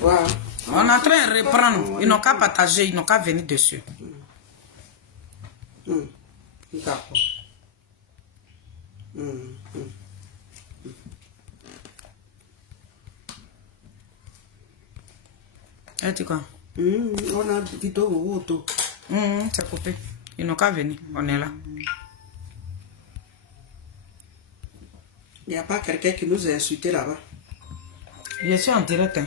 Wow. On est en train de reprendre. Ils n'ont qu'à partager, ils n'ont qu'à venir dessus. D'accord. Elle dit quoi? On a vidéo auto. C'est coupé. Ils n'ont qu'à venir. On est là. Il n'y a pas quelqu'un qui nous a insultés là-bas. Je suis en direct. Hein.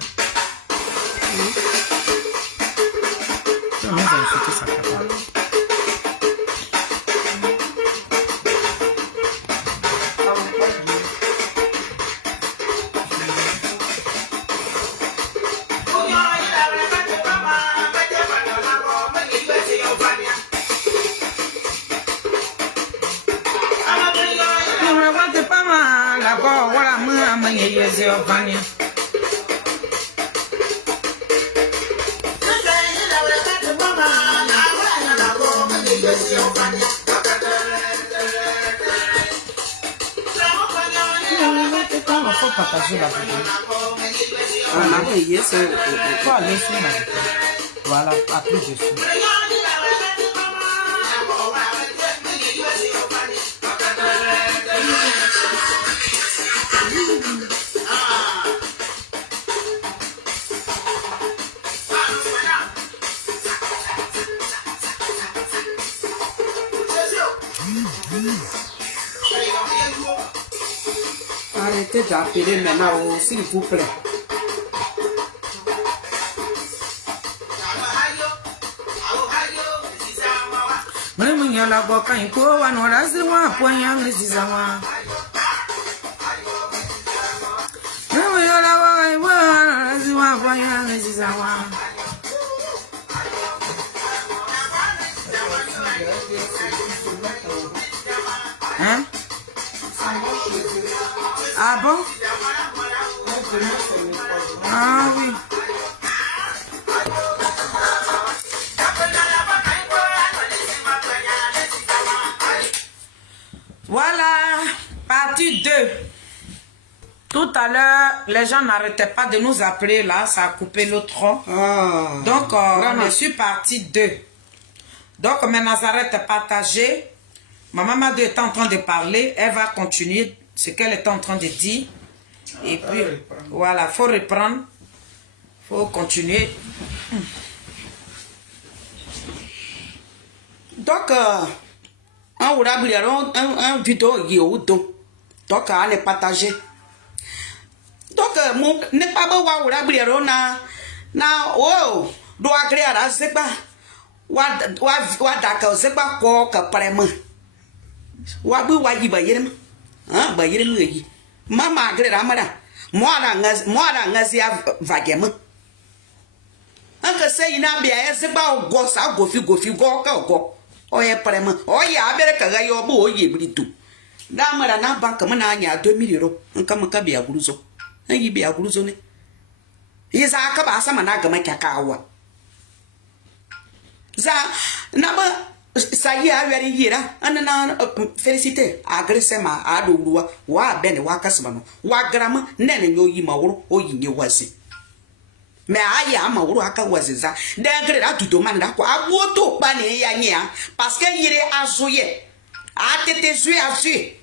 On nous a insulté ça. Faut partager la vidéo. Faut aller sur ma vidéo. Voilà, appuie dessus. Arrêtez d'appeler maintenant, s'il vous plaît. Hein? Ah bon? Ah oui. Voilà, partie 2. Tout à l'heure, les gens n'arrêtaient pas de nous appeler là, ça a coupé l'autre. Donc, je suis partie 2. Donc, maintenant, ça arrête partager. Maman Mado est en train de parler, elle va continuer ce qu'elle est en train de dire. Et puis, voilà, il faut reprendre. Il faut continuer. Donc, un vidéo qui est auto. Donc, on est partagé. Donc, n'est pas bon, on a oh, doit créer à la zeba. Wa daka zeba ko ka parema. Wa bu wa yi ba yirem. Ba yirem yi. Mama agre ramada. Moana ngazi vagema. Anka say na bia ezeba go sa go fi go ka go. Oye parema. Oye abere ka ga yo bu oye britu. Da mara na banka mana anya 2 million. Anka maka bia guruzo. Anyi bia guruzo ne. Yiza aka ba sama na gama kyaka awa. Za naba sayi awere yira anana félicité agresse ma adoruwa wa bene wa kasmano wa grama nene nyoyi mawuru oyinye wazi me aya mawuru aka waziza dengre atuto manda kwa abuoto pane ya nya parce que yire azuye atete zue azuye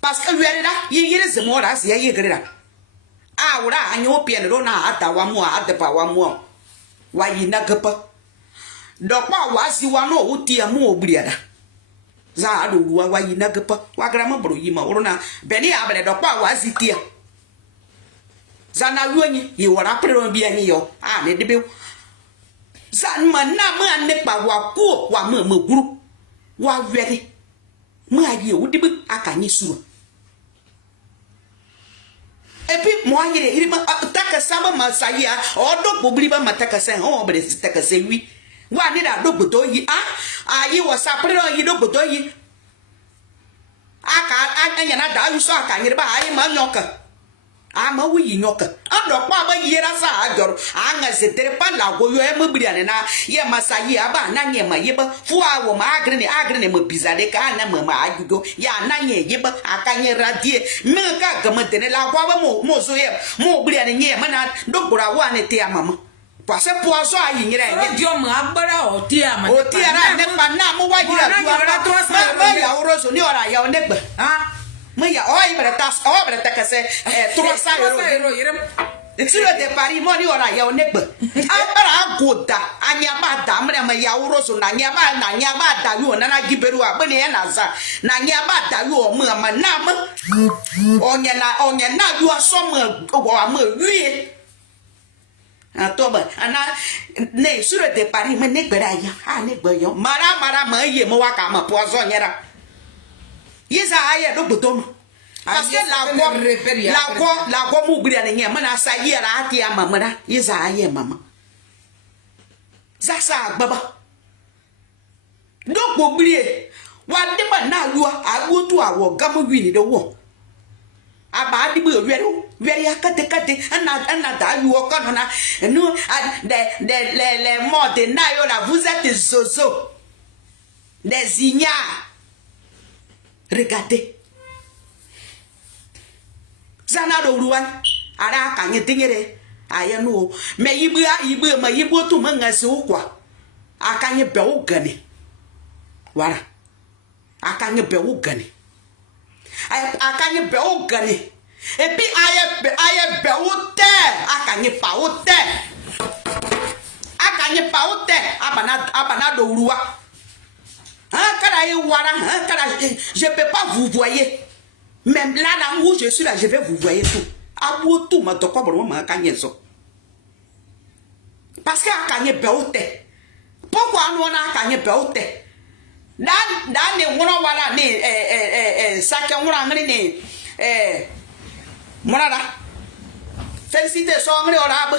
parce que yire yire zemora si yire grera awura anyo piene ro na atawa mu adepa wa mu wa yina gapa dokwa wazi wano uti amu obriada za ado ruwa wa yina gapa wa grama bro yima orona beni abere dokwa wazi tia za na yuanyi yi wara prero bi ani yo ne debe za ma na ma ne pa wa ku wa ma guru wa were ma yi o debe akanyi suru epi mo ayire irima taka sama ma sayia odo bobli ba mataka sen o bere taka sewi wa ni da dogbodo yi ayi wasapre yi dogbodo yi aka anya na da yuso aka yire ba ayi ma nyoka ama wi nyoka do pa ba yera sa ador anga zetere pa la go yo e mo briane na ye masayi aba na nye ma yeba fu awo ma agre ne mo bizade ka na ma ajugo ya na nye yeba akanye radie me ka gama tene la kwa ba mo so ye mo briane nye ma na do gura wa ne te amama parce poisson ayi nyira ye dio ma agbara o ti ama o ti ara ne pa na mo wa jira tu ma ya oroso ni ora ya o ne gba me ya o ibreta kase 300 euro sur le Paris moni ora ya o ne gba abara goda anya ba da mre ma ya oroso na nya ba da yo na giberu agbe ne na za na nya ba da yo mo ma na ma onye na yo so mo wi atoba ana ne sur le Paris me ne gbera ya ne gba yo mara ma ye mo wa ka ma poison nyera yesa aye do botom parce que la go mu bri ane mana sa yera ati amamara yesa aye mama sasa baba do go bri wa de ba na luwa agotu awo gamu wi ni do wo aba di bo weri akate ana da yuo kono na no les mots de na yo la vous êtes zozo des ignares. Regardez. Zana do ruwan ara kanye tinyere aya no me yibu ma yibu tu manga se ukwa akanye be ugane wara akanye be ugane akanye be ugane epi aye be ute akanye pa ute abana do ruwa. Je ne peux pas vous voyer. Même là où je suis là, je vais vous voyer tout. Tout ma toko ma kanyezo. Parce que akanye beote. Pourquoi nous on a akanye beote? Dan ne wona wala ne saka wona ngani ne morada. Félicité so ngani orabe.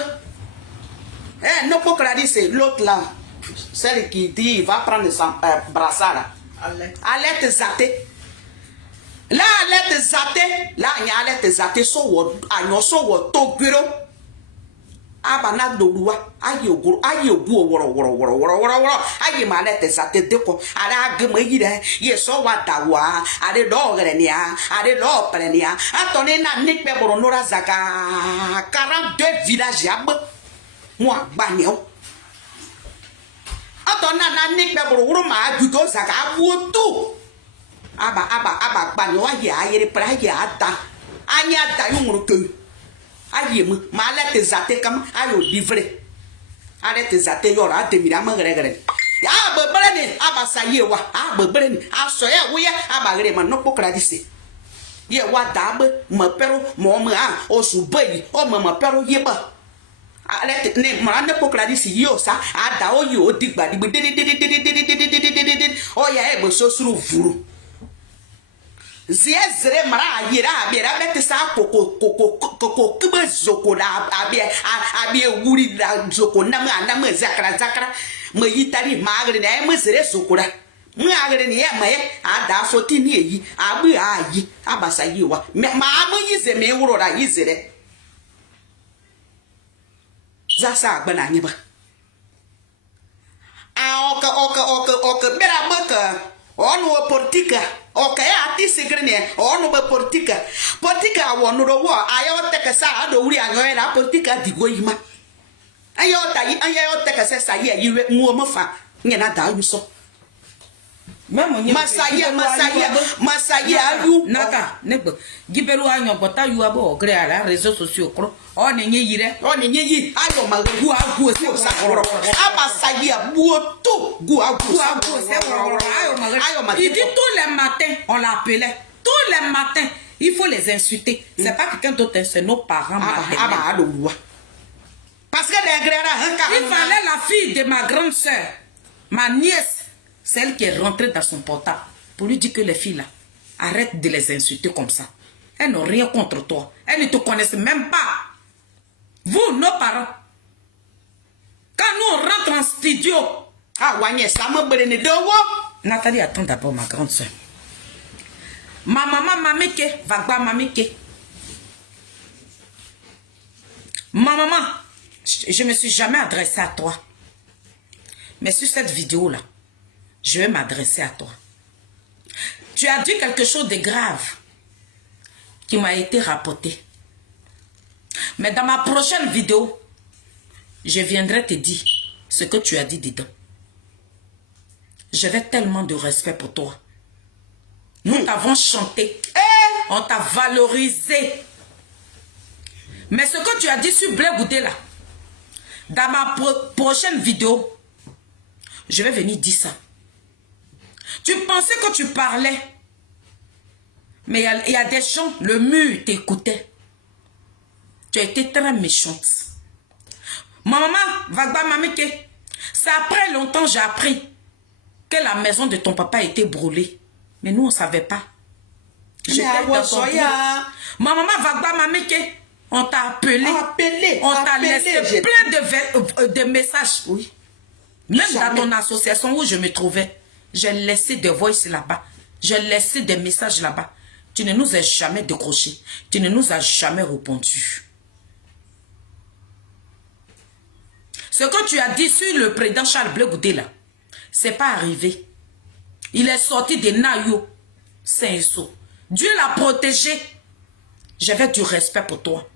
Non pour que c'est l'autre là. Celle qui dit il va prendre son brassard. Alerte zate. Là, alerte zate. Là, il y a alerte zate. So what? Anyo so what? Toguro. Abana doua. Ayo go. Ayo go. Woro. Ayo ma alerte zate. Deko. Ara agama yire. Ye so what dawa. Are do grenia. Are do prenia. Atone na nikpe boronora zaka. 42 villages yab. Moi banyo. Atona na nikpe buru ma ajugo zaka abutu aba gbanyo aye ayere pra aye ada anya ada yumuru ke aye mu ma lete zate kam ayo livre alete zate yora atemira magregre ya bebere ni aba saye wa bebere ni aso ya wo ya aba gre ma no pokra dise ye wa dabe ma pero mo ma osu bayi o ma pero ye ba alete ne mara pokla di si yo sa ada o yo digba digbe o ya ebo so suru vuru ziezre mara yira abira beti sa koko kibe zoko da abia wuri da zoko na ma zakra ma yitari magre na ma zere zoko da ma agre ni ya ma ye ada so ti ni eyi abu ayi abasa yiwa ma amu yize me wuro da yizere Zasa bana nyiba. Oka bera baka. Onu politika. Oka ya ati sigrene. Onu be politika. Politika wonu ro wo ayo teke sa ado uri anyo na politika digo yima. Ayo teke sa ye yiwe mu omofa. Nyena da yuso. Masaya ayu naka nebo giberu anyo bota yu abo ogre ala réseaux sociaux kro o ne nye yire ayo magu agu se sakoro abasaya buoto gu agu se ayo magu il dit tous les matins on l'appelait tous les matins il faut les insulter c'est pas quelqu'un d'autre c'est nos parents parce que il fallait la fille de ma grande sœur ma nièce celle qui est rentrée dans son portable pour lui dire que les filles là, arrête de les insulter comme ça. Elles n'ont rien contre toi. Elles ne te connaissent même pas. Vous, nos parents, quand nous on rentre en studio, Nathalie, attends d'abord ma grande soeur. Ma maman mamike, vagba mamike. Ma maman, je ne me suis jamais adressée à toi. Mais sur cette vidéo-là, je vais m'adresser à toi. Tu as dit quelque chose de grave qui m'a été rapporté. Mais dans ma prochaine vidéo, je viendrai te dire ce que tu as dit dedans. J'avais tellement de respect pour toi. Nous t'avons chanté. On t'a valorisé. Mais ce que tu as dit sur Blé Goudé là, dans ma prochaine vidéo, je vais venir dire ça. Tu pensais que tu parlais. Mais il y a des gens, le mur t'écoutait. Tu as été très méchante. Ma maman, Vagba Mamike, c'est après longtemps j'ai appris que la maison de ton papa était brûlée. Mais nous, on ne savait pas. J'étais dans ton groupe. Ma maman, Vagba Mamike, on t'a appelé. On t'a laissé plein de messages. Oui. Même dans ton association où je me trouvais, j'ai laissé des voices là-bas. J'ai laissé des messages là-bas. Tu ne nous as jamais décroché. Tu ne nous as jamais répondu. Ce que tu as dit sur le président Charles Blé Goudé là, c'est pas arrivé. Il est sorti de Nayo, Saint-Esso. Dieu l'a protégé. J'avais du respect pour toi.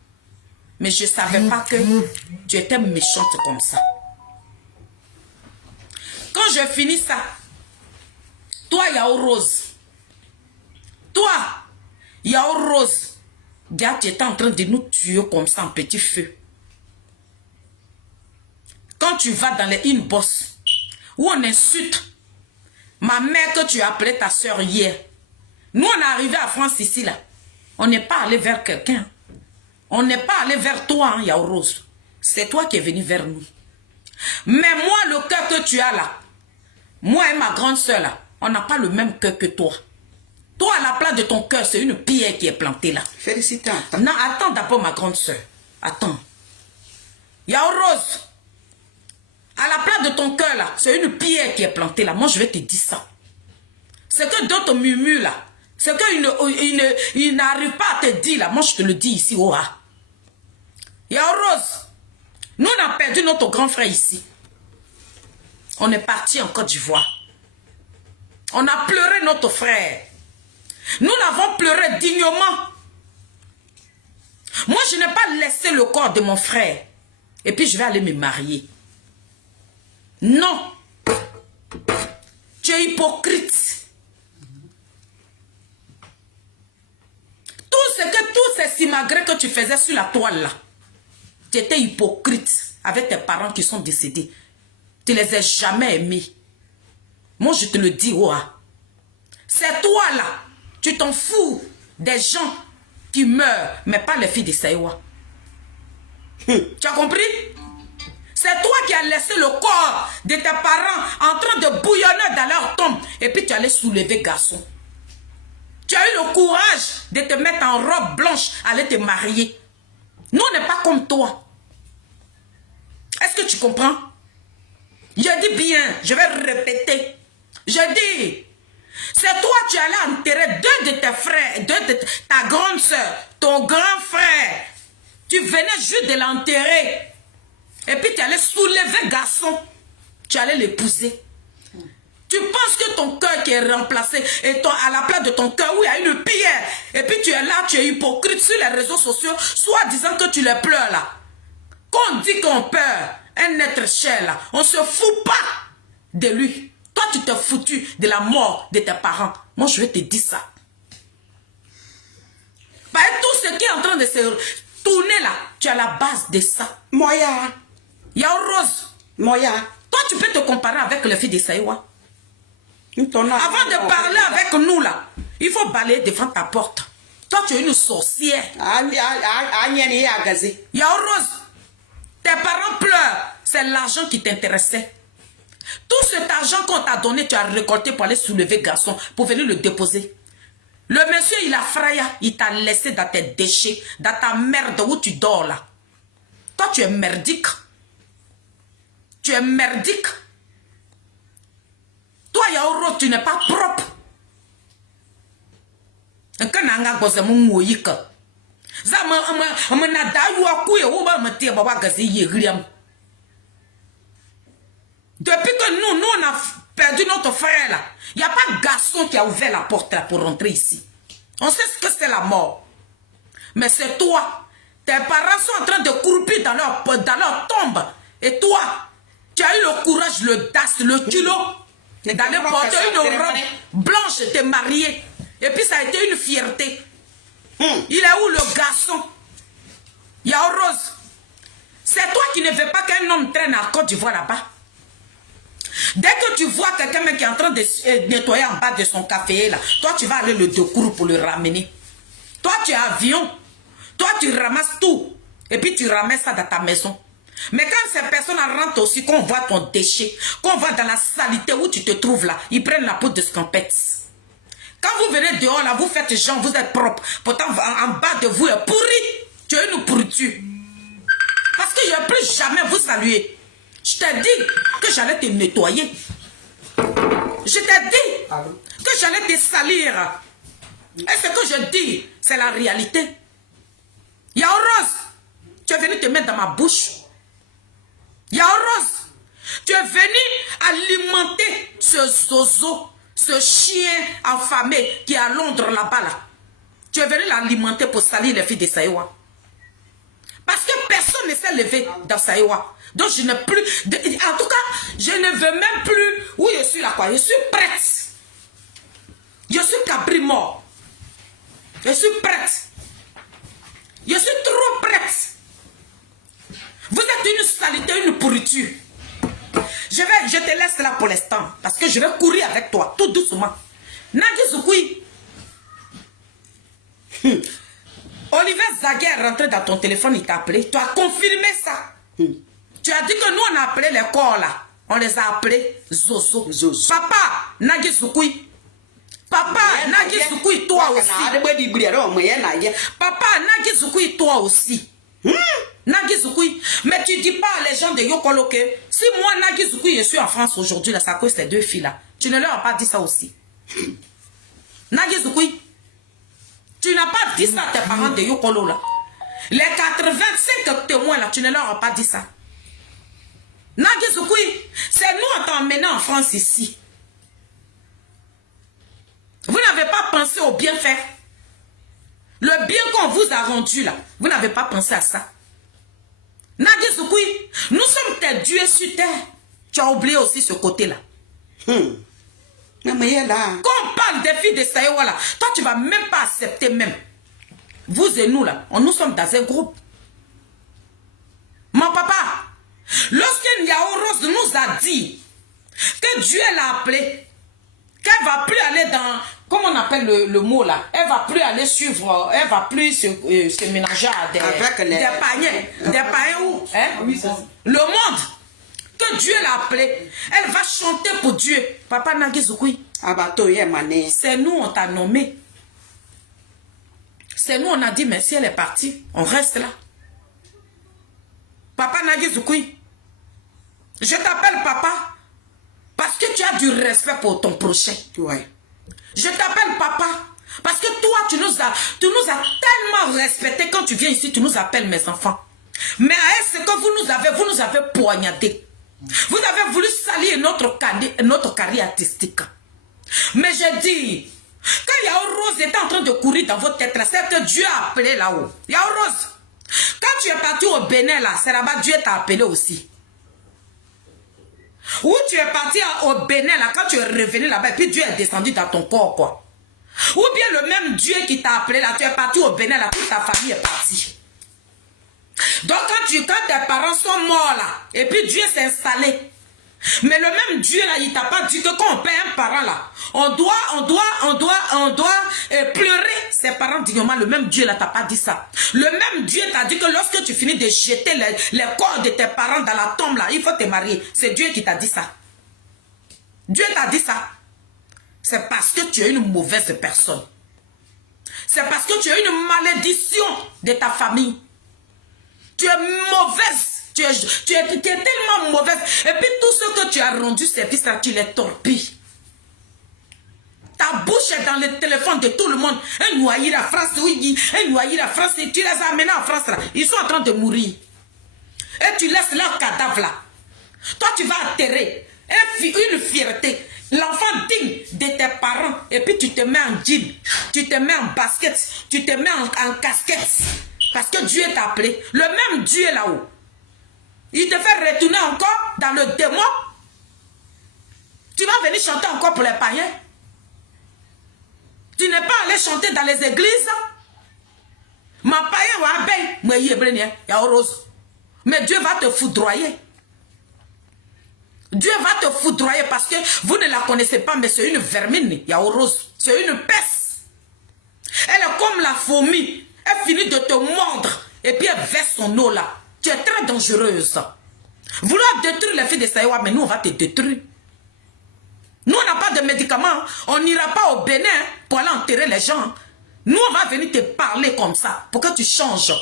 Mais je ne savais pas que tu étais méchante comme ça. Quand je finis ça, toi, Yao Rose, toi, Yao Rose, tu étais en train de nous tuer comme ça en petit feu. Quand tu vas dans les inbox, où on insulte ma mère que tu as appelée ta soeur hier. Nous, on est arrivé à France ici, là. On n'est pas allé vers quelqu'un. On n'est pas allé vers toi, hein, Yao Rose. C'est toi qui es venu vers nous. Mais moi, le cœur que tu as là, moi et ma grande soeur là, on n'a pas le même cœur que toi. Toi, à la place de ton cœur, c'est une pierre qui est plantée là. Félicitations. Non, attends d'abord ma grande soeur. Attends. Yao Rose, à la place de ton cœur là, c'est une pierre qui est plantée là. Moi, je vais te dire ça. Ce que d'autres murmurent là, ce qu'ils n'arrivent pas à te dire là, moi je te le dis ici, oh ah. Yao Rose, nous on a perdu notre grand frère ici. On est parti en Côte d'Ivoire. On a pleuré notre frère. Nous l'avons pleuré dignement. Moi, je n'ai pas laissé le corps de mon frère. Et puis, je vais aller me marier. Non. Tu es hypocrite. Tous ces simagrées que tu faisais sur la toile là, tu étais hypocrite avec tes parents qui sont décédés. Tu les as jamais aimés. Moi, je te le dis, ouah. C'est toi là. Tu t'en fous des gens qui meurent, mais pas les filles de Saïwa. Tu as compris? C'est toi qui as laissé le corps de tes parents en train de bouillonner dans leur tombe. Et puis tu allais soulever garçon. Tu as eu le courage de te mettre en robe blanche, aller te marier. Nous, on n'est pas comme toi. Est-ce que tu comprends? Je dis bien, je vais répéter. Je dis, c'est toi qui allais enterrer deux de tes frères, deux de ta grande soeur, ton grand frère. Tu venais juste de l'enterrer. Et puis tu allais soulever garçon. Tu allais l'épouser. Tu penses que ton cœur qui est remplacé et à la place de ton cœur où il y a une pierre. Et puis tu es là, tu es hypocrite sur les réseaux sociaux, soit disant que tu les pleures là. Quand on dit qu'on pleure un être cher là, on se fout pas de lui. Toi, tu t'es foutu de la mort de tes parents. Moi, je vais te dire ça. Parce que tout ce qui est en train de se tourner là, tu es à la base de ça. Moya. Yao Rose. Moya. Toi, tu peux te comparer avec le fils de Saïwa. Avant de parler avec nous là, il faut balayer devant ta porte. Toi, tu es une sorcière. Yao Rose, tes parents pleurent. C'est l'argent qui t'intéressait. Tout cet argent qu'on t'a donné, tu as récolté pour aller soulever garçon, pour venir le déposer. Le monsieur, il a fraya, il t'a laissé dans tes déchets, dans ta merde où tu dors là. Toi, tu es merdique. Tu es merdique. Toi, Yao, tu n'es pas propre. Ça me n'a d'ailleurs couille ou me tire baba gazi yegriam. Depuis que nous on a perdu notre frère là, il n'y a pas de garçon qui a ouvert la porte là pour rentrer ici. On sait ce que c'est la mort. Mais c'est toi. Tes parents sont en train de croupir dans leur tombe. Et toi, tu as eu le courage, le das, le culot d'aller porter une robe blanche et te marier. Et puis ça a été une fierté. Il est où le garçon? Il y a Rose. C'est toi qui ne veux pas qu'un homme traîne à Côte d'Ivoire là-bas. Dès que tu vois quelqu'un qui est en train de nettoyer en bas de son café là, toi tu vas aller le découvrir pour le ramener. Toi tu es avion. Toi tu ramasses tout. Et puis tu ramasses ça dans ta maison. Mais quand ces personnes rentrent aussi, qu'on voit ton déchet, qu'on voit dans la saleté où tu te trouves là, ils prennent la peau de scampette. Quand vous venez dehors là, vous faites genre, vous êtes propre. Pourtant en bas de vous est pourri. Tu es une pourriture. Parce que je ne vais plus jamais vous saluer. Je t'ai dit que j'allais te nettoyer. Je t'ai dit que j'allais te salir. Et ce que je dis, c'est la réalité. Yao Rose, tu es venu te mettre dans ma bouche. Yao Rose, tu es venu alimenter ce zozo, ce chien affamé qui est à Londres là-bas là. Tu es venu l'alimenter pour salir les filles de Saïwa. Parce que personne ne s'est levé dans Saïwa. Donc je n'ai plus... En tout cas, je ne veux même plus... Où je suis là quoi. Je suis prête. Je suis cabri mort. Je suis prête. Je suis trop prête. Vous êtes une saleté, une pourriture. Je te laisse là pour l'instant. Parce que je vais courir avec toi, tout doucement. Nagi Zoukoui. Olivier Zaguer est rentré dans ton téléphone, il t'a appelé. Tu as confirmé ça. Tu as dit que nous, on a appelé les corps là. On les a appelés Zozo. Papa, Nagi Zoukoui. Papa, Nagi Zoukoui, toi aussi. Papa, Nagi Zoukoui, toi aussi. Nagi Zoukoui. Mais tu dis pas à les gens de Yokolo que si moi, Nagi Zoukoui, je suis en France aujourd'hui, là, ça cause ces deux filles là. Tu ne leur as pas dit ça aussi. Nagi Zoukoui. Tu n'as pas dit ça à tes parents de Yokolo là. Les 85 témoins là, tu ne leur as pas dit ça. Nagi Zoukoui, c'est nous on t'a emmené en France ici. Vous n'avez pas pensé au bienfait. Le bien qu'on vous a rendu là, vous n'avez pas pensé à ça. Nagi Zoukoui, nous sommes tes dieux sur terre. Tu as oublié aussi ce côté-là. Quand on parle des filles de Saïwa là, toi tu vas même pas accepter même. Vous et nous là, nous sommes dans un groupe. Mon papa, lorsque Yao Rose nous a dit que Dieu l'a appelé, qu'elle va plus aller dans, comment on appelle le mot là, elle va plus aller suivre, elle va plus se mélanger à des païens où, hein? Oui, le monde, que Dieu l'a appelé, elle va chanter pour Dieu. Papa Nagi Zoukoui, c'est nous on t'a nommé. C'est nous on a dit mais si elle est partie, on reste là. Papa Nagi Zoukoui, je t'appelle papa parce que tu as du respect pour ton prochain. Ouais. Je t'appelle papa parce que toi tu nous as tellement respecté. Quand tu viens ici, tu nous appelles mes enfants. Mais à ce que vous nous avez poignardé. Vous avez voulu salir notre carrière artistique. Mais je dis, quand Yao Rose était en train de courir dans votre tête, c'est que Dieu a appelé là-haut. Yao Rose, quand tu es parti au Bénin là, c'est là-bas Dieu t'a appelé aussi. Ou tu es parti au Bénin là, quand tu es revenu là-bas, et puis Dieu est descendu dans ton corps quoi. Ou bien le même Dieu qui t'a appelé là, tu es parti au Bénin là, toute ta famille est partie. Donc quand tes parents sont morts là, et puis Dieu s'est installé. Mais le même Dieu là, il t'a pas dit que quand on paie un parent là, on doit pleurer ses parents dignement. Le même Dieu là t'a pas dit ça. Le même Dieu t'a dit que lorsque tu finis de jeter les corps de tes parents dans la tombe là, il faut te marier. C'est Dieu qui t'a dit ça. Dieu t'a dit ça. C'est parce que tu es une mauvaise personne. C'est parce que tu as une malédiction de ta famille. Tu es mauvaise. Tu es tellement mauvaise. Et puis tout ce que tu as rendu service là, tu les torpilles. Ta bouche est dans le téléphone de tout le monde. Un noyé la France, oui, un noyé la France, et tu les as amenés en France là. Ils sont en train de mourir. Et tu laisses leur cadavre là. Toi, tu vas enterrer une fierté. L'enfant digne de tes parents. Et puis tu te mets en jean. Tu te mets en basket. Tu te mets en casquette. Parce que Dieu t'a appelé. Le même Dieu là-haut. Il te fait retourner encore dans le démon. Tu vas venir chanter encore pour les païens. Tu n'es pas allé chanter dans les églises. Ma païen va bien. Mais Dieu va te foudroyer. Dieu va te foudroyer parce que vous ne la connaissez pas, mais c'est une vermine. C'est une peste. Elle est comme la fourmi. Elle finit de te mordre et puis elle verse son eau là. Tu es très dangereuse. Vouloir détruire les filles de Saïwa, mais nous on va te détruire. Nous on n'a pas de médicaments. On n'ira pas au Bénin pour aller enterrer les gens. Nous on va venir te parler comme ça pour que tu changes.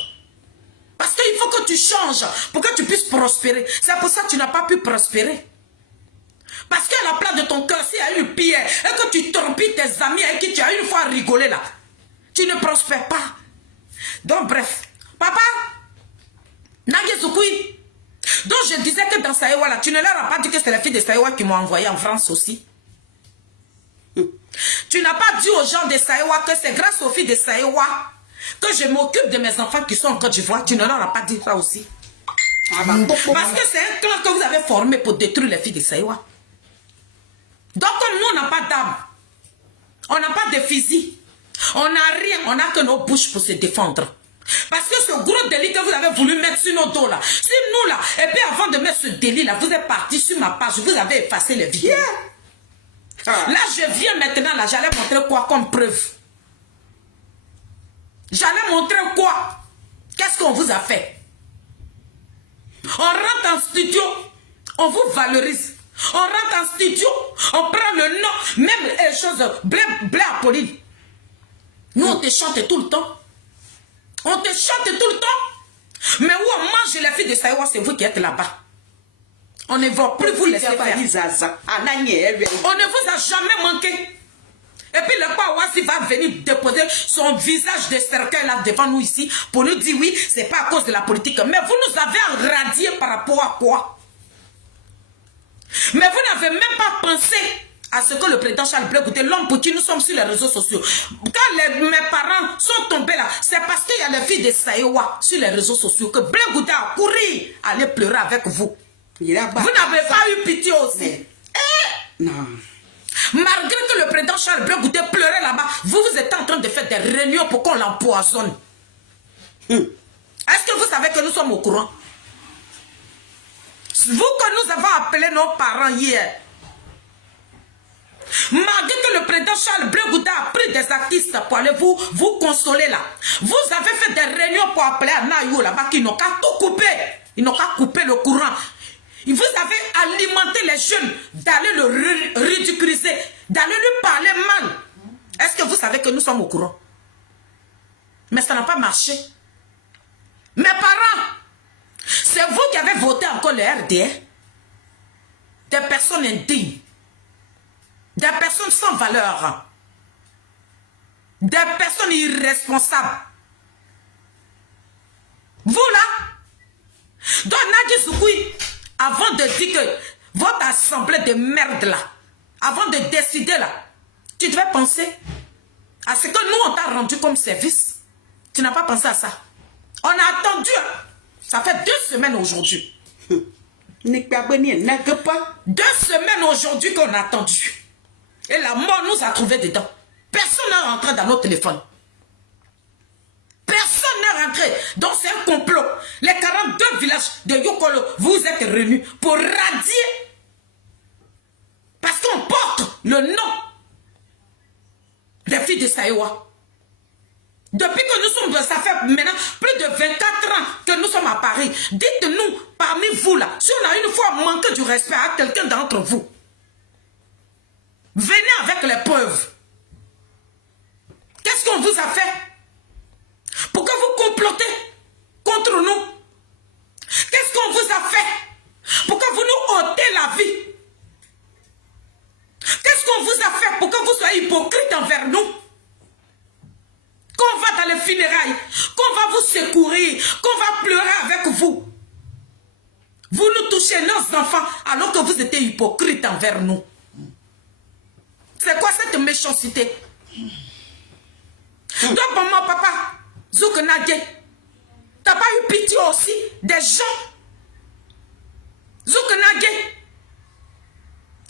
Parce qu'il faut que tu changes pour que tu puisses prospérer. C'est pour ça que tu n'as pas pu prospérer. Parce qu'à la place de ton cœur, s'il y a une pierre et que tu torpilles tes amis avec qui tu as une fois rigolé là, tu ne prospères pas. Donc bref, papa, Nagezoukoui. Donc je disais que dans Saïwa là, tu ne leur as pas dit que c'est les filles de Saïwa qui m'ont envoyé en France aussi. Tu n'as pas dit aux gens de Saïwa que c'est grâce aux filles de Saïwa que je m'occupe de mes enfants qui sont en Côte d'Ivoire. Tu ne leur as pas dit ça aussi. Parce que c'est un clan que vous avez formé pour détruire les filles de Saïwa. Donc comme nous on n'a pas d'âme, on n'a pas de fusil, on n'a rien, on n'a que nos bouches pour se défendre. Parce que ce gros délit que vous avez voulu mettre sur nos dos là, sur nous là, et puis avant de mettre ce délit là, vous êtes parti sur ma page, vous avez effacé les vidéos. Là je viens maintenant là, j'allais montrer quoi comme preuve. J'allais montrer quoi? Qu'est-ce qu'on vous a fait? On rentre en studio, on vous valorise. On rentre en studio, on prend le nom, même les choses, blé Apolline. Nous on te chante tout le temps. On te chante tout le temps. Mais où on mange les filles de Saïwa, c'est vous qui êtes là-bas. On ne va plus vous laisser faire. On ne vous a jamais manqué. Et puis le Kouawasi va venir déposer son visage de cercueil là devant nous ici pour nous dire oui, c'est pas à cause de la politique. Mais vous nous avez irradié par rapport à quoi? Mais vous n'avez même pas pensé à ce que le président Charles Blé Goudé, l'homme pour qui nous sommes sur les réseaux sociaux. Quand mes parents sont tombés là, c'est parce qu'il y a les filles de Saïwa sur les réseaux sociaux que Blé Goudé a couru aller pleurer avec vous. Vous n'avez pas eu pitié aussi. Non. Malgré que le président Charles Blé Goudé pleurait là-bas, vous êtes en train de faire des réunions pour qu'on l'empoisonne. Est-ce que vous savez que nous sommes au courant? Vous que nous avons appelé nos parents hier, malgré que le président Charles Blé Goudé a pris des artistes pour aller vous consoler là, vous avez fait des réunions pour appeler à Nayo là-bas qui n'ont qu'à tout couper. Ils n'ont qu'à couper le courant. Vous avez alimenté les jeunes d'aller le ridiculiser, d'aller lui parler mal. Est-ce que vous savez que nous sommes au courant? Mais ça n'a pas marché. Mes parents, c'est vous qui avez voté encore le RDR. Des personnes indignes. Des personnes sans valeur. Des personnes irresponsables. Vous là, donc Nadi Zoukoui, avant de dire que votre assemblée de merde là, avant de décider là, tu devais penser à ce que nous on t'a rendu comme service. Tu n'as pas pensé à ça. On a attendu. Ça fait 2 semaines aujourd'hui. 2 semaines aujourd'hui qu'on a attendu. Et la mort nous a trouvés dedans. Personne n'est rentré dans nos téléphones. Personne n'est rentré. Donc c'est un complot. Les 42 villages de Yokolo, vous êtes réunis pour radier. Parce qu'on porte le nom des filles de Saïwa. Depuis que nous sommes, ça fait maintenant plus de 24 ans que nous sommes à Paris. Dites-nous, parmi vous là, si on a une fois manqué du respect à quelqu'un d'entre vous, venez avec les preuves. Qu'est-ce qu'on vous a fait? Pourquoi vous complotez contre nous? Qu'est-ce qu'on vous a fait? Pourquoi vous nous ôtez la vie? Qu'est-ce qu'on vous a fait pour que vous soyez hypocrite et nos enfants alors que vous étiez hypocrites envers nous. C'est quoi cette méchanceté? Donc, maman, papa, Zoukenage, t'as pas eu pitié aussi des gens? Zoukenage,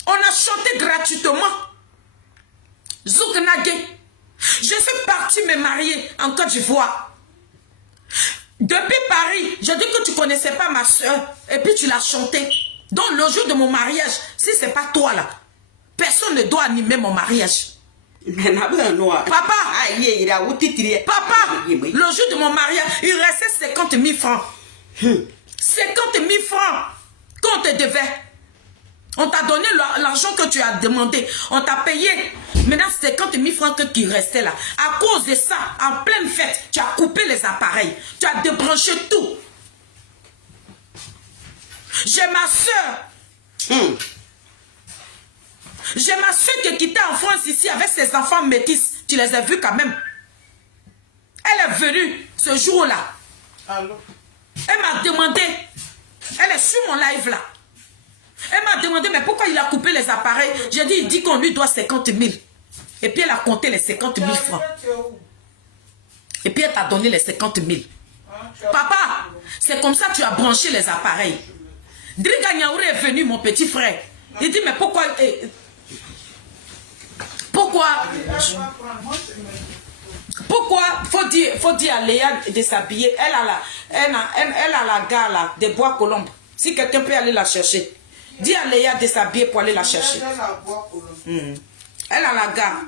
on a chanté gratuitement. Zoukenage, je suis partie me marier en Côte d'Ivoire. Depuis Paris, je dis que tu ne connaissais pas ma soeur et puis tu l'as chanté. Donc le jour de mon mariage, si ce n'est pas toi là, personne ne doit animer mon mariage. Papa, le jour de mon mariage, il restait 50 000 francs. 50 000 francs qu'on te devait. On t'a donné l'argent que tu as demandé. On t'a payé. Maintenant, 50 000 francs qui restaient là. À cause de ça, en pleine fête, tu as coupé les appareils. Tu as débranché tout. J'ai ma soeur. J'ai ma soeur qui est quittée en France ici avec ses enfants métis. Tu les as vus quand même. Elle est venue ce jour-là. Elle m'a demandé. Elle est sur mon live là. Elle m'a demandé, mais pourquoi il a coupé les appareils? J'ai dit, il dit qu'on lui doit 50 000. Et puis elle a compté les 50 000 francs. Et puis elle t'a donné les 50 000. Papa, c'est comme ça que tu as branché les appareils. Driga Niaouré est venu, mon petit frère. Il dit, mais pourquoi... Pourquoi faut dire à Léa de s'habiller? Elle a la gare là, des Bois Colombes. Si quelqu'un peut aller la chercher. Dis à Léa de s'habiller pour aller la chercher. Elle a la gare.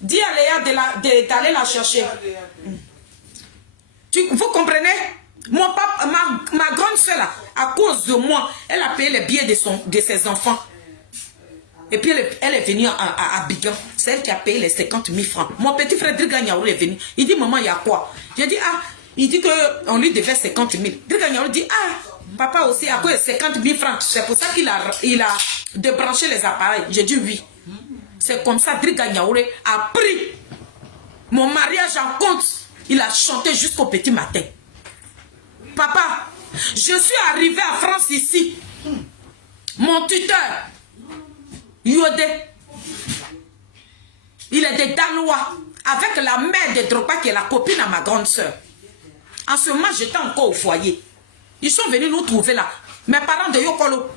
Dis à Léa d'aller la chercher. Vous comprenez? Mon papa, ma grande soeur, à cause de moi, elle a payé les billets de ses enfants. Et puis elle est venue à Abidjan. C'est elle qui a payé les 50 000 francs. Mon petit frère Driga Niaouré est venu. Il dit, maman, il y a quoi? J'ai dit, ah, il dit qu'on lui devait 50 000. Driga Niaouré dit, ah, papa aussi, à quoi 50 000 francs? C'est pour ça qu'il a débranché les appareils. J'ai dit oui. C'est comme ça Driga Niaouré a pris mon mariage en compte. Il a chanté jusqu'au petit matin. Papa, je suis arrivé à France ici. Mon tuteur, Yodé, il est des Danois, avec la mère de Drogba qui est la copine à ma grande soeur. En ce moment, j'étais encore au foyer. Ils sont venus nous trouver là. Mes parents de Yokolo.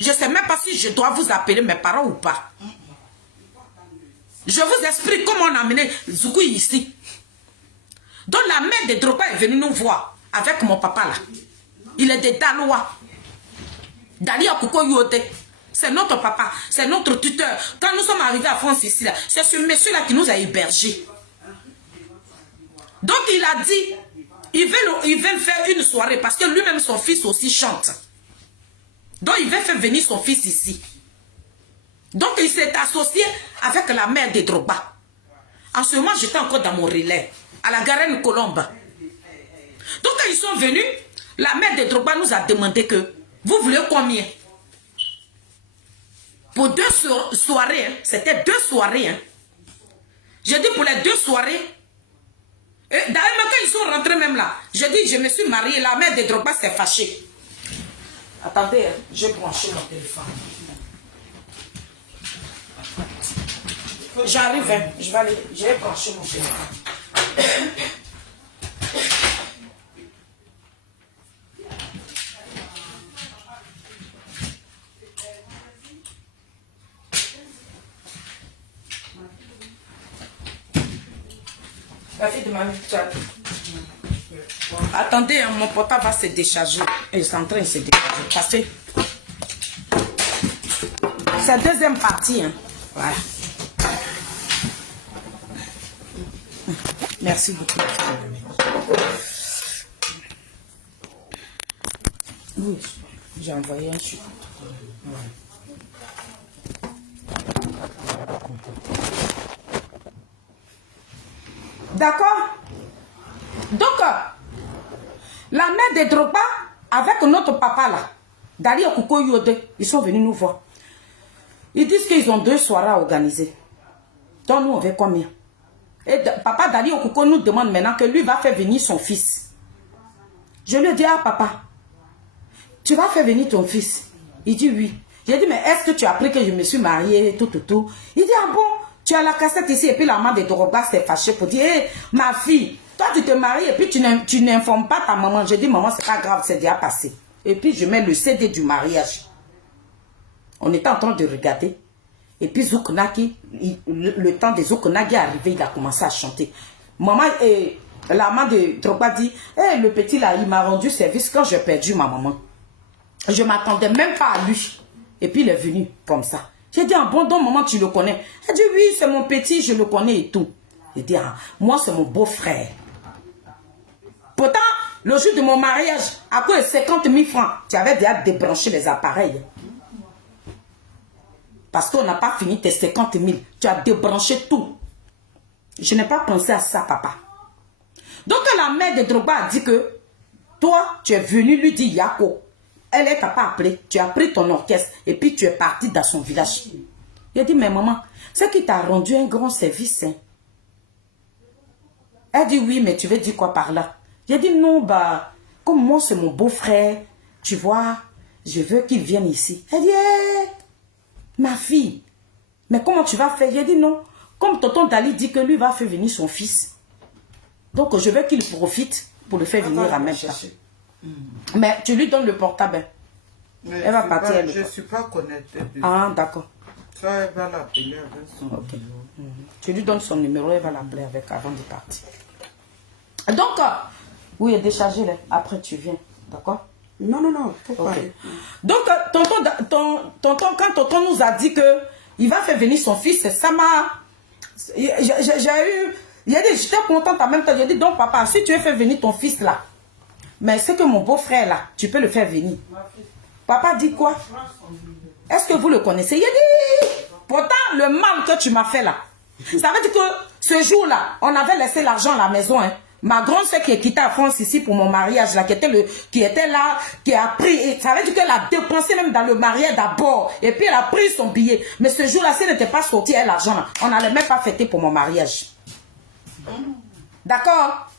Je ne sais même pas si je dois vous appeler mes parents ou pas. Je vous explique comment on a amené Zoukou ici. Donc la mère de Drogba est venue nous voir avec mon papa là. Il est des Danois. Dalia Kouko Yote. C'est notre papa, c'est notre tuteur. Quand nous sommes arrivés à France ici, c'est ce monsieur-là qui nous a hébergés. Donc il a dit, il veut faire une soirée parce que lui-même, son fils aussi chante. Donc il veut faire venir son fils ici. Donc il s'est associé avec la mère de Drogba. En ce moment, j'étais encore dans mon relais, à la Garenne Colombe. Donc quand ils sont venus, la mère de Drogba nous a demandé que, vous voulez combien? Pour 2 soirées, hein, c'était 2 soirées. Hein. J'ai dit pour les 2 soirées. D'ailleurs, quand ils sont rentrés même là, j'ai dit je me suis mariée, la mère de Drogba s'est fâchée. Attendez, hein, j'ai branché mon téléphone. J'arrive, hein, je vais brancher mon téléphone. La fille de ma mère. Attendez, hein, mon portable va se décharger. Il est en train de se décharger. Parce que c'est la deuxième partie. Hein. Voilà. Merci beaucoup. Oui, j'ai envoyé un chou. Voilà. D'accord? Donc, la mère de Drogba, avec notre papa là, Dali Okouko Yode, ils sont venus nous voir. Ils disent qu'ils ont 2 soirées à organiser. Donc, nous, on veut combien? Et papa Dali Okouko nous demande maintenant que lui va faire venir son fils. Je lui ai dit, ah papa, tu vas faire venir ton fils? Il dit oui. J'ai dit, mais est-ce que tu as appris que je me suis mariée, tout. Il dit, ah bon, tu as la cassette ici, et puis la maman de Drogba s'est fâchée pour dire, hé, ma fille, toi tu te maries, et puis tu n'informes pas ta maman. J'ai dit, maman, c'est pas grave, c'est déjà passé. Et puis je mets le CD du mariage. On était en train de regarder. Et puis Zouknaki, le temps de Zouknaki est arrivé, il a commencé à chanter. Maman, la maman de Drogba dit, hey, le petit là, il m'a rendu service quand j'ai perdu ma maman. Je ne m'attendais même pas à lui. Et puis il est venu comme ça. J'ai dit, ah bon, donc maman, tu le connais? Elle dit, oui, c'est mon petit, je le connais et tout. J'ai dit, ah, moi, c'est mon beau-frère. Pourtant, le jour de mon mariage, à cause de 50 000 francs, tu avais déjà débranché les appareils. Parce qu'on n'a pas fini tes 50 000. Tu as débranché tout. Je n'ai pas pensé à ça, papa. Donc, la mère de Drogba a dit que toi, tu es venu lui dire Yako. Elle ne t'a pas appelé. Tu as pris ton orchestre et puis tu es parti dans son village. Il a dit, mais maman, c'est qui t'a rendu un grand service. Hein? Elle dit, oui, mais tu veux dire quoi par là? J'ai dit, non, bah, comme moi, c'est mon beau-frère, tu vois, je veux qu'il vienne ici. Elle dit, hey, ma fille, mais comment tu vas faire? J'ai dit, non, comme tonton Dali dit que lui va faire venir son fils. Donc, je veux qu'il profite pour le faire venir en même temps. Mais tu lui donnes le portable. Elle va partir. Je ne suis pas connectée. Ah, d'accord. Ça, elle va l'appeler avec son numéro. Tu lui donnes son numéro, elle va l'appeler avec avant de partir. Donc, oui, déchargé là. Après, tu viens. D'accord? Non. Pourquoi? Okay. Donc, tonton, quand tonton nous a dit que il va faire venir son fils, ça m'a... J'étais contente en même temps. J'ai dit, donc papa, si tu veux faire venir ton fils là, mais c'est que mon beau-frère là, tu peux le faire venir. Papa dit quoi? Est-ce que vous le connaissez? Il a dit, pourtant le mal que tu m'as fait là, ça veut dire que ce jour-là, on avait laissé l'argent à la maison. Hein. Ma grande soeur qui est quittée à France ici pour mon mariage, là, qui était là, qui a pris, et ça veut dire qu'elle a dépensé même dans le mariage d'abord, et puis elle a pris son billet. Mais ce jour-là, si elle n'était pas sortie, elle, l'argent là, on n'allait même pas fêter pour mon mariage. D'accord?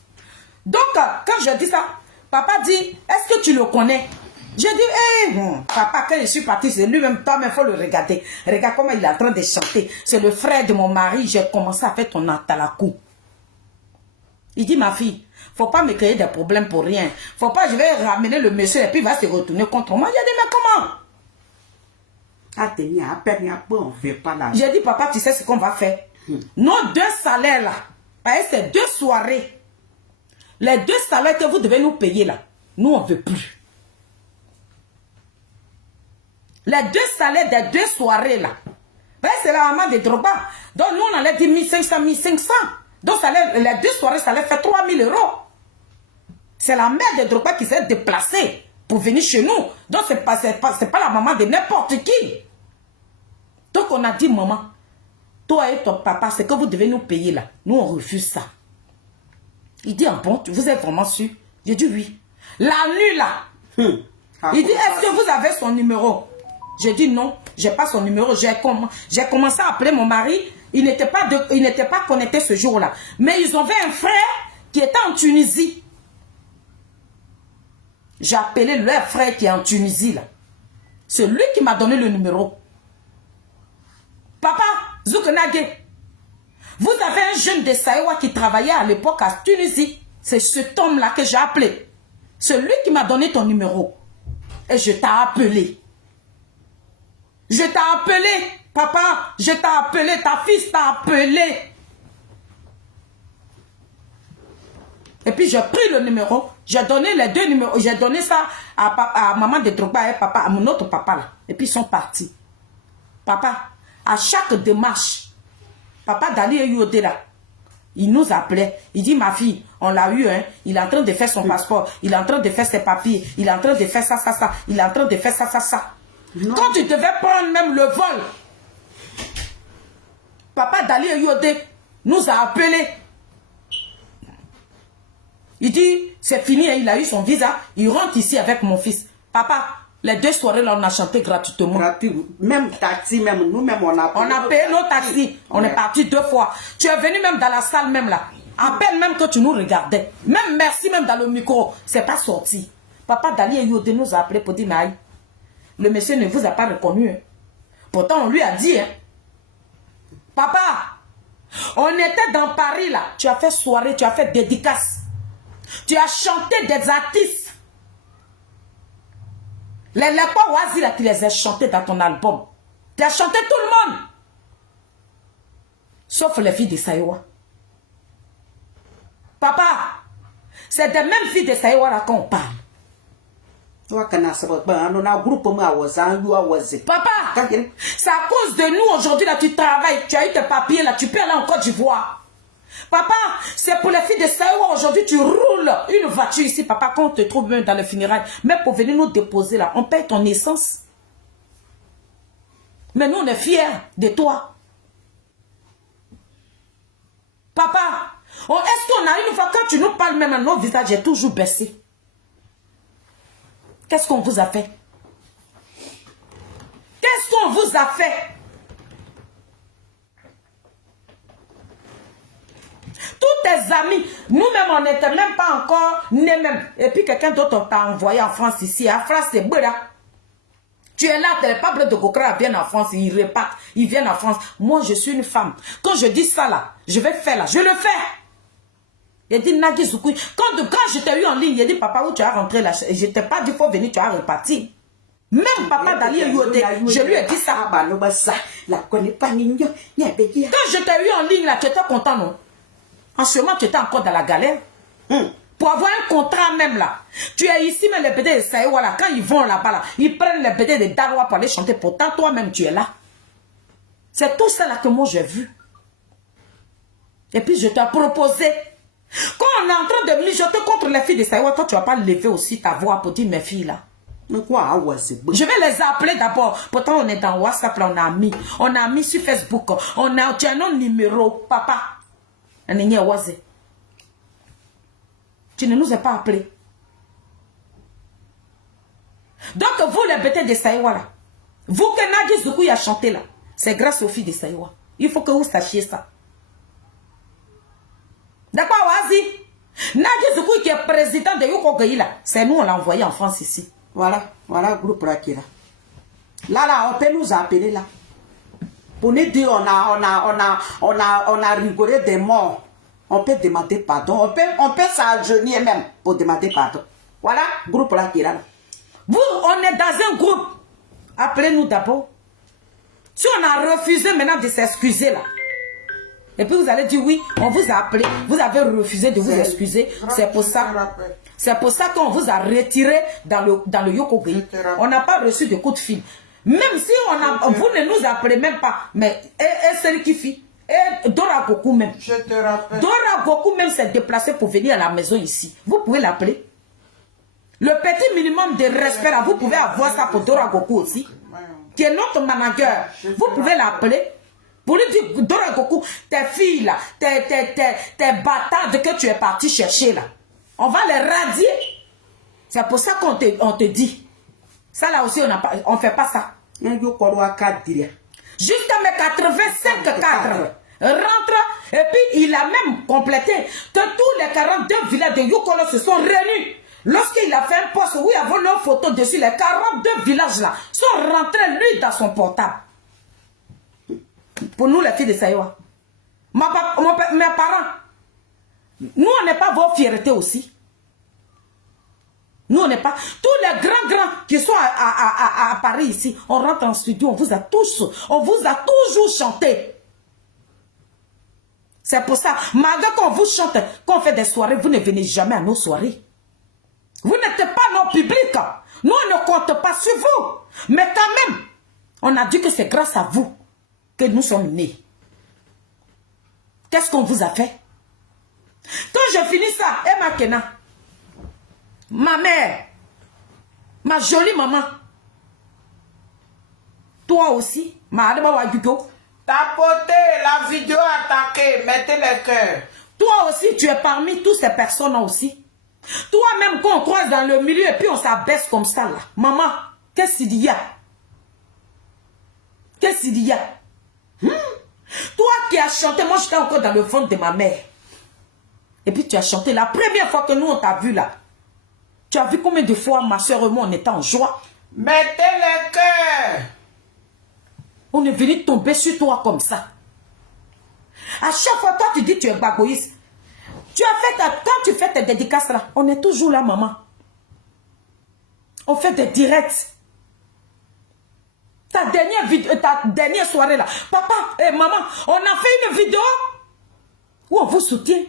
Donc, quand je dis ça, papa dit, est-ce que tu le connais? J'ai dit, papa, quand je suis partie, c'est lui-même, toi-même, il faut le regarder. Regarde comment il est en train de chanter. C'est le frère de mon mari, j'ai commencé à faire ton atalakou. Il dit, ma fille, faut pas me créer des problèmes pour rien. Faut pas, je vais ramener le monsieur et puis il va se retourner contre moi. J'ai dit, mais comment? J'ai dit, papa, tu sais ce qu'on va faire? Nos 2 salaires là, c'est 2 soirées. Les 2 salaires que vous devez nous payer là, nous on ne veut plus. Les 2 salaires des 2 soirées là, c'est la maman de Drogba. Donc nous on allait dire 1500, 1500. Donc les 2 soirées, ça allait faire 3000 €. C'est la mère de Drogba qui s'est déplacée pour venir chez nous. Donc c'est pas la maman de n'importe qui. Donc on a dit, maman, toi et ton papa, c'est que vous devez nous payer là. Nous on refuse ça. Il dit, ah bon, vous êtes vraiment sûr? J'ai dit oui. La nuit là, il dit, est-ce que vous avez son numéro? J'ai dit non, j'ai pas son numéro. J'ai commencé à appeler mon mari. Il n'était pas connecté ce jour-là. Mais ils avaient un frère qui était en Tunisie. J'ai appelé leur frère qui est en Tunisie là. C'est lui qui m'a donné le numéro. Papa, Zouknage, vous avez un jeune de Saïwa qui travaillait à l'époque à Tunisie. C'est cet homme-là que j'ai appelé. C'est lui qui m'a donné ton numéro. Et je t'ai appelé. Je t'ai appelé, papa. Je t'ai appelé, ta fille t'a appelé. Et puis j'ai pris le numéro. J'ai donné les 2 numéros. J'ai donné ça à maman de Drogba et papa, à mon autre papa là. Et puis ils sont partis. Papa, à chaque démarche, papa Dali et Yodé là, il nous appelait. Il dit, ma fille, on l'a eu, hein. Il est en train de faire son passeport. Il est en train de faire ses papiers. Il est en train de faire ça, ça, ça. Il est en train de faire ça, ça, ça. Non. Quand tu devais prendre même le vol, papa Dali et Yodé nous a appelés. Il dit, c'est fini, hein, il a eu son visa. Il rentre ici avec mon fils. Papa, les 2 soirées là, on a chanté gratuitement. Même taxi, même nous-mêmes, on a payé nos taxis. On est parti 2 fois. Tu es venu même dans la salle même là. À peine même que tu nous regardais. Même merci même dans le micro. C'est pas sorti. Papa Dali et Yodé nous a appelé pour dire, mais le monsieur ne vous a pas reconnu. Hein. Pourtant, on lui a dit, hein. Papa, on était dans Paris là. Tu as fait soirée, tu as fait dédicace. Tu as chanté des artistes. Les Lekwa Wazi là, tu les as chantés dans ton album. Tu as chanté tout le monde. Sauf les filles de Saïwa. Papa, c'est des mêmes filles de Saïwa là qu'on parle. Papa, c'est à cause de nous aujourd'hui là, tu travailles, tu as eu tes papiers là, tu peux aller en Côte d'Ivoire. Papa, c'est pour les filles de Saïwa aujourd'hui, tu roules une voiture ici, papa, quand on te trouve même dans le funérailles, mais pour venir nous déposer là, on paye ton essence. Mais nous, on est fiers de toi. Papa, est-ce qu'on a une fois, quand tu nous parles même, nos visages est toujours baissé. Qu'est-ce qu'on vous a fait? Qu'est-ce qu'on vous a fait? Tous tes amis, nous-mêmes, on n'était même pas encore nés même. Et puis quelqu'un d'autre t'a envoyé en France ici. À France, c'est beau là. Tu es là, les peuples de Gokra viennent en France, ils repartent, ils viennent en France. Moi, je suis une femme. Quand je dis ça là, je vais faire là, je le fais. Il dit Nagi Zoukoui. Quand je t'ai eu en ligne, il dit papa, où tu as rentré là? Je t'ai pas dit faut venir, tu as reparti. Même papa Dali Yodé, je lui ai dit ça. Quand je t'ai eu en ligne là, tu étais content, non? En ce moment, tu étais encore dans la galère. Pour avoir un contrat même là. Tu es ici, mais les BD de Saïwa là, quand ils vont là-bas là, ils prennent les BD de Darwa pour aller chanter. Pourtant, toi-même, tu es là. C'est tout ça là que moi j'ai vu. Et puis, je t'ai proposé. Quand on est en train de mijoter contre les filles de Saïwa, toi, tu vas pas lever aussi ta voix pour dire mes filles là. Mais quoi, je vais les appeler d'abord. Pourtant, on est dans WhatsApp là, on a mis sur Facebook. Tu as un numéro, papa. Tu ne nous as pas appelé. Donc, vous, les bêtes de Saïwa, là, vous que Nagi Zoukoui a chanté là, c'est grâce aux filles de Saïwa. Il faut que vous sachiez ça. D'accord, vas-y. Nagi Zoukoui qui est président de Yoko Gaï là, c'est nous, on l'a envoyé en France ici. Voilà, groupe Rakira. Là, on peut nous appeler là. Pour nous dire, on a rigolé des morts. On peut demander pardon. On peut s'agenouiller même pour demander pardon. Voilà, groupe là qui est là. Vous, on est dans un groupe. Appelez-nous d'abord. Si on a refusé maintenant de s'excuser là. Et puis vous allez dire oui, on vous a appelé. Vous avez refusé de vous excuser. C'est pour ça. C'est pour ça qu'on vous a retiré dans le Yokogri. On n'a pas reçu de coup de fil. Même si vous ne nous appelez même pas. Mais et celle qui fit. Et Dora Goku même. Je te rappelle. Dora Goku même s'est déplacé pour venir à la maison ici. Vous pouvez l'appeler. Le petit minimum de respect là, vous pouvez avoir ça pour Dora Goku aussi. Qui est notre manager. Vous pouvez l'appeler. Pour lui dire, Dora Goku, tes filles là, tes bâtards que tu es parti chercher là. On va les radier. C'est pour ça qu'on te dit. Ça là aussi, on ne fait pas ça. Jusqu'à mes 85 cadres rentrent et puis il a même complété que tous les 42 villages de Yokolo se sont réunis. Lorsqu'il a fait un poste où il y avait nos photos dessus, les 42 villages là sont rentrés lui dans son portable. Pour nous les filles de Saïwa. Mes parents, nous on n'est pas vos fiertés aussi. Nous on n'est pas. Tous les grands qui sont à Paris ici, on rentre en studio, on vous a toujours chanté. C'est pour ça, malgré qu'on vous chante, qu'on fait des soirées, vous ne venez jamais à nos soirées. Vous n'êtes pas nos publics. Nous on ne compte pas sur vous. Mais quand même, on a dit que c'est grâce à vous que nous sommes nés. Qu'est-ce qu'on vous a fait? Quand je finis ça, Emma Kena, ma mère, ma jolie maman, toi aussi, ma Adeba Wagugo, Tapotez la vidéo attaquée, mettez les cœurs. toi aussi, tu es parmi toutes ces personnes aussi. Toi-même, quand on croise dans le milieu et puis on s'abaisse comme ça là. Maman, qu'est-ce qu'il y a? Qu'est-ce qu'il y a? Toi qui as chanté, moi j'étais encore dans le ventre de ma mère. Et puis tu as chanté la première fois que nous on t'a vu là. Tu as vu combien de fois ma soeur et moi on était en joie? Mettez le cœur. On est venu tomber sur toi comme ça. À chaque fois, toi tu dis tu es bagoïste. Quand tu fais tes dédicaces là, on est toujours là, maman. On fait des directs. Ta dernière soirée là, papa et maman, on a fait une vidéo où on vous soutient.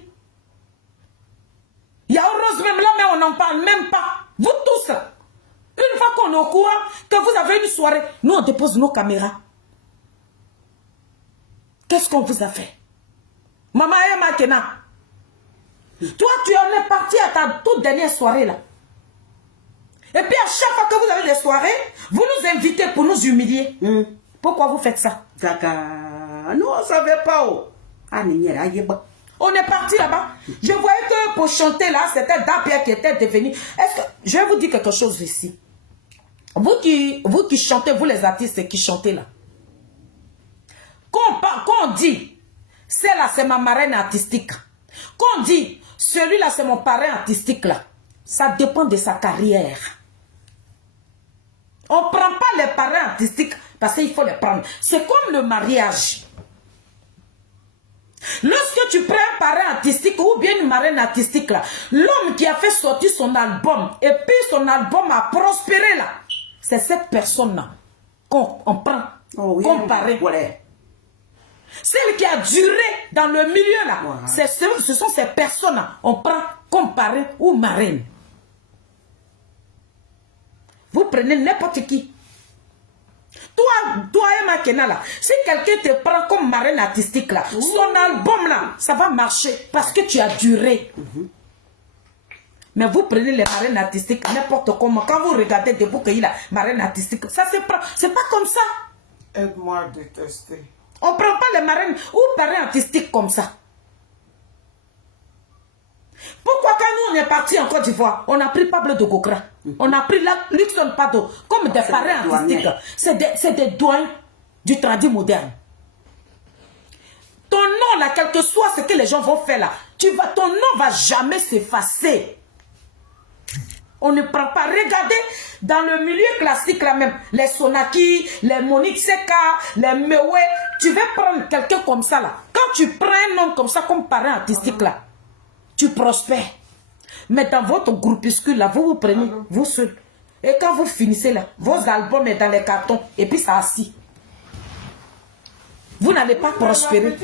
Il y a Rose même là, mais on n'en parle même pas. Vous tous, une fois qu'on est au courant que vous avez une soirée, nous on dépose nos caméras. Qu'est-ce qu'on vous a fait? Maman et Makena, toi tu en es parti à ta toute dernière soirée là. Et puis à chaque fois que vous avez des soirées, vous nous invitez pour nous humilier. Pourquoi vous faites ça? Nous on ne savait pas. On est parti là-bas. Je voyais que pour chanter là, c'était Dapia qui était devenu. Est-ce que je vais vous dire quelque chose ici? Vous qui chantez, vous les artistes qui chantez là. Quand on dit, celle-là c'est ma marraine artistique. Quand on dit, celui-là c'est mon parrain artistique là, ça dépend de sa carrière. On ne prend pas les parrains artistiques parce qu'il faut les prendre. C'est comme le mariage. Lorsque tu prends un parrain artistique ou bien une marraine artistique là, l'homme qui a fait sortir son album et puis son album a prospéré là, c'est cette personne là qu'on prend comme parrain. Celle qui a duré dans le milieu là, ce sont ces personnes là, on prend comme parrain ou marraine. Vous prenez n'importe qui. Toi et Makena là, si quelqu'un te prend comme marraine artistique là, son album là, ça va marcher parce que tu as duré. Mais vous prenez les marraines artistiques n'importe comment. Quand vous regardez des bouquets là, marraine artistique, ça c'est pas comme ça. Aide-moi à détester. On ne prend pas les marraines ou parrains artistiques comme ça. Pourquoi quand nous on est parti en Côte d'Ivoire, on a pris Pablo de Gokra, on a pris Luxon Pado comme des parrains artistiques. C'est des doyens du tradit moderne. Ton nom là, quel que soit ce que les gens vont faire là, ton nom va jamais s'effacer. On ne prend pas. Regardez dans le milieu classique là même, les Sonaki, les Monique Seka, les Mewe, tu vas prendre quelqu'un comme ça là. Quand tu prends un nom comme ça comme parrain artistique là, tu prospères. Mais dans votre groupuscule là, vous prenez, vous seul. Et quand vous finissez là, vos albums sont dans les cartons et puis ça assis. Vous n'allez pas prospérer.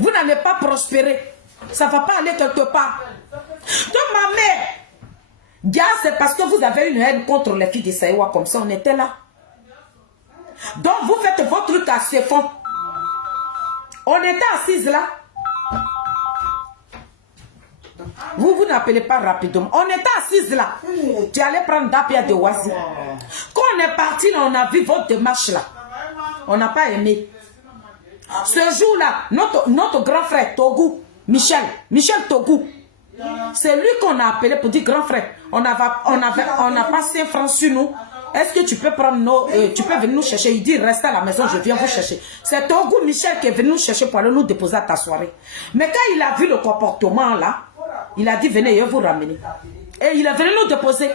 Vous n'allez pas prospérer. Ça ne va pas aller quelque part. Donc ma mère, gars, c'est parce que vous avez une haine contre les filles de Saïwa comme ça, on était là. Donc vous faites votre truc à ce fond. On était assises là. Vous n'appelez pas rapidement. On était assises là. Tu allais prendre Dapia de Wazi. Quand on est parti là, on a vu votre démarche là. On n'a pas aimé. Ce jour-là, notre grand frère Togo, Michel Togo, c'est lui qu'on a appelé pour dire grand frère. On n'a pas 5 francs sur nous. Est-ce que tu peux prendre tu peux venir nous chercher? Il dit reste à la maison, je viens vous chercher. C'est Togo Michel qui est venu nous chercher pour aller nous déposer à ta soirée. Mais quand il a vu le comportement là, il a dit venez, je vais vous ramener. Et il est venu nous déposer.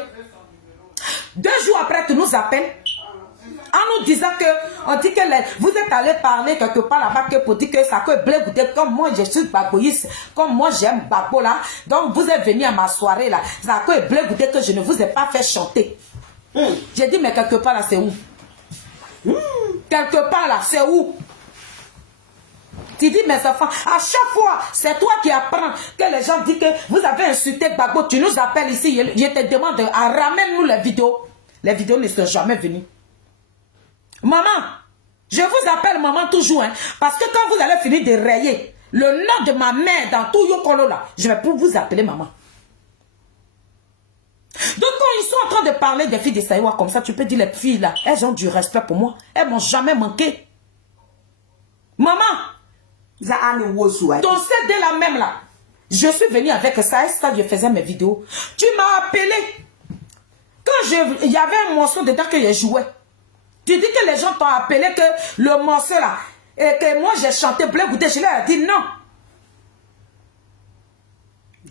2 jours après, tu nous appelles en nous disant que, on dit que vous êtes allé parler quelque part là-bas pour dire que ça peut blé comme moi je suis bagoïste, comme moi j'aime Babo là, donc vous êtes venu à ma soirée là, ça peut blé que je ne vous ai pas fait chanter. J'ai dit mais quelque part là c'est où? Quelque part là c'est où? Tu dis mes enfants, à chaque fois c'est toi qui apprends que les gens disent que vous avez insulté Babo, tu nous appelles ici, je te demande ramène-nous les vidéos. Les vidéos ne sont jamais venues. Maman, je vous appelle maman toujours, hein, parce que quand vous allez finir de rayer le nom de ma mère dans tout Yokolo là, je vais pour vous appeler maman. Donc quand ils sont en train de parler des filles de Saïwa comme ça, tu peux dire les filles là, elles ont du respect pour moi. Elles m'ont jamais manqué. Maman, ton CD là même là, je suis venue avec ça et ça, je faisais mes vidéos. Tu m'as appelé. Quand il y avait un morceau dedans que je jouais. Tu dis que les gens t'ont appelé que le morceau là, et que moi j'ai chanté Blé Goûté, je leur ai dit non.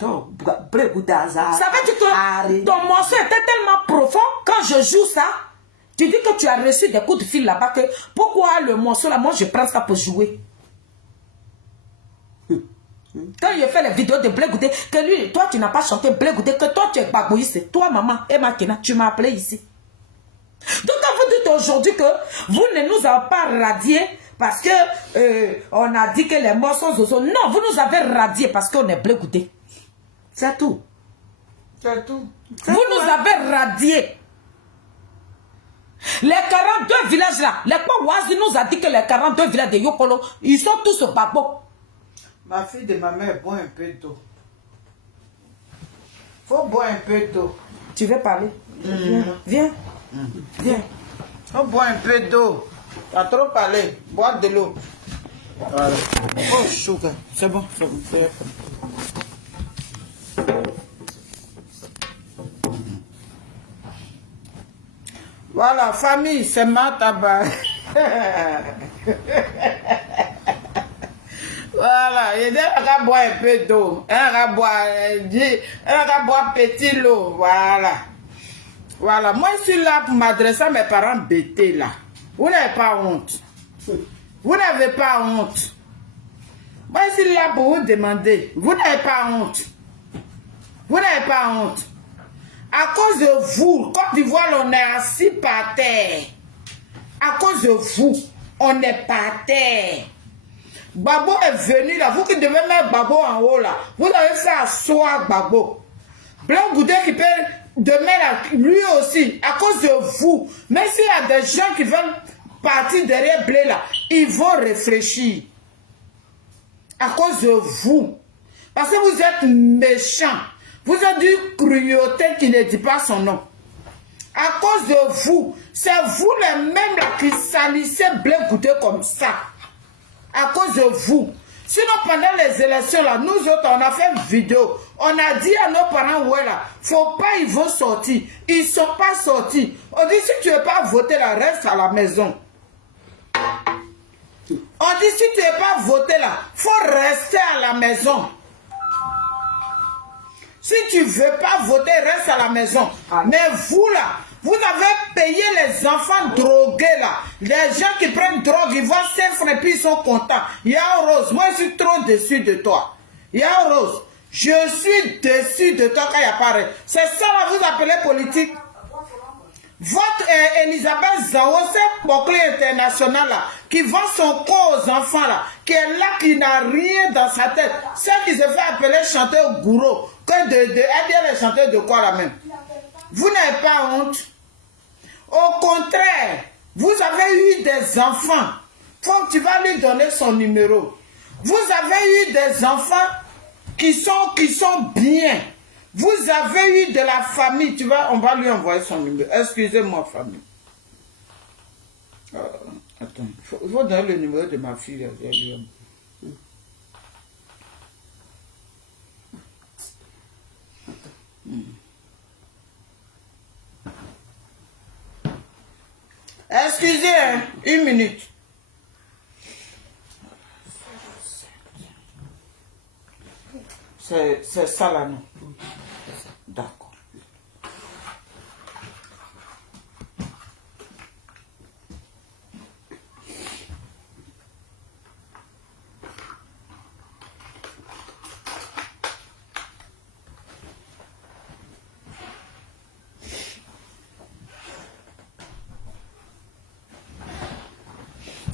veut dire que ton morceau était tellement profond. Quand je joue ça, tu dis que tu as reçu des coups de fil là-bas. Que pourquoi le morceau là, moi je prends ça pour jouer. Quand je fais les vidéos de Blé Goudé, que lui, toi tu n'as pas chanté Blé Goudé, que toi tu es Bagouïs, toi maman, et Makina, tu m'as appelé ici. Donc quand vous dites aujourd'hui que vous ne nous avez pas radié parce que on a dit que les morceaux sont... Non, vous nous avez radié parce qu'on est Blé Goudé. C'est tout. C'est tout. Vous nous avez radié. Les 42 villages là, les Wazi nous a dit que les 42 villages de Yopolo, ils sont tous au babo. Ma fille de ma mère boit un peu d'eau. Faut boire un peu d'eau. Tu veux parler? Viens. Viens. Faut boire un peu d'eau. Tu as trop parlé. Bois de l'eau. Voilà. Oh, sugar. C'est bon, c'est bon. Voilà, famille, c'est ma tabac. Voilà, il va boire un peu d'eau. Elle va boire petit l'eau. Voilà. Voilà, moi je suis là pour m'adresser à mes parents bêtés là. Vous n'avez pas honte. Vous n'avez pas honte. Moi je suis là pour vous demander. Vous n'avez pas honte. Vous n'avez pas honte. À cause de vous, Côte d'Ivoire, on est assis par terre. À cause de vous, on est par terre. Babo est venu là, vous qui devez mettre Babo en haut là, vous avez fait asseoir Babo. Blé Goudé qui peut demain là, lui aussi, à cause de vous. Mais s'il y a des gens qui veulent partir derrière Blé là, ils vont réfléchir. À cause de vous. Parce que vous êtes méchants. Vous êtes du cruauté qui ne dit pas son nom. À cause de vous, c'est vous les mêmes là qui salissez Blé Goudé comme ça. À cause de vous. Sinon, pendant les élections, là, nous autres, on a fait une vidéo. On a dit à nos parents, ouais, là, faut pas, ils vont sortir. Ils ne sont pas sortis. On dit, si tu ne veux pas voter, là, reste à la maison. On dit, si tu ne veux pas voter, là, faut rester à la maison. Si tu ne veux pas voter, reste à la maison. Mais vous, là, vous avez payé les enfants drogués là. Les gens qui prennent drogue, ils voient 5 francs et puis ils sont contents. Yao Rose, moi je suis trop déçu de toi. Yao Rose, je suis déçu de toi quand il n'y a pas rien. C'est ça là, vous appelez politique. Votre Elisabeth Zao, cette boucle internationale là, qui vend son corps aux enfants là, qui est là, qui n'a rien dans sa tête. Celle qui se fait appeler chanteur gourou. Que elle vient les chanter de quoi là même? Vous n'avez pas honte. Au contraire, vous avez eu des enfants. Faut que tu vas lui donner son numéro. Vous avez eu des enfants qui sont bien. Vous avez eu de la famille. On va lui envoyer son numéro. Excusez-moi, famille. Attends, il faut donner le numéro de ma fille. Excusez, hein, 1 minute. C'est ça là, non? D'accord.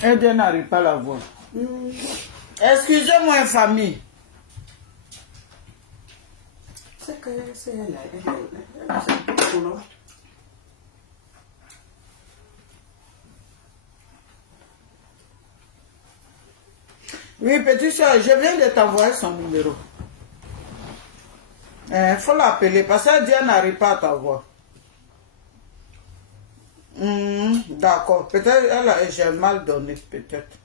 Elle n'arrive pas à la voir. Excusez-moi, famille. C'est que c'est elle. Oui, petite soeur, je viens de t'envoyer son numéro. Il faut l'appeler parce qu'elle n'arrive pas à t'avoir. D'accord. Peut-être j'ai mal donné, peut-être.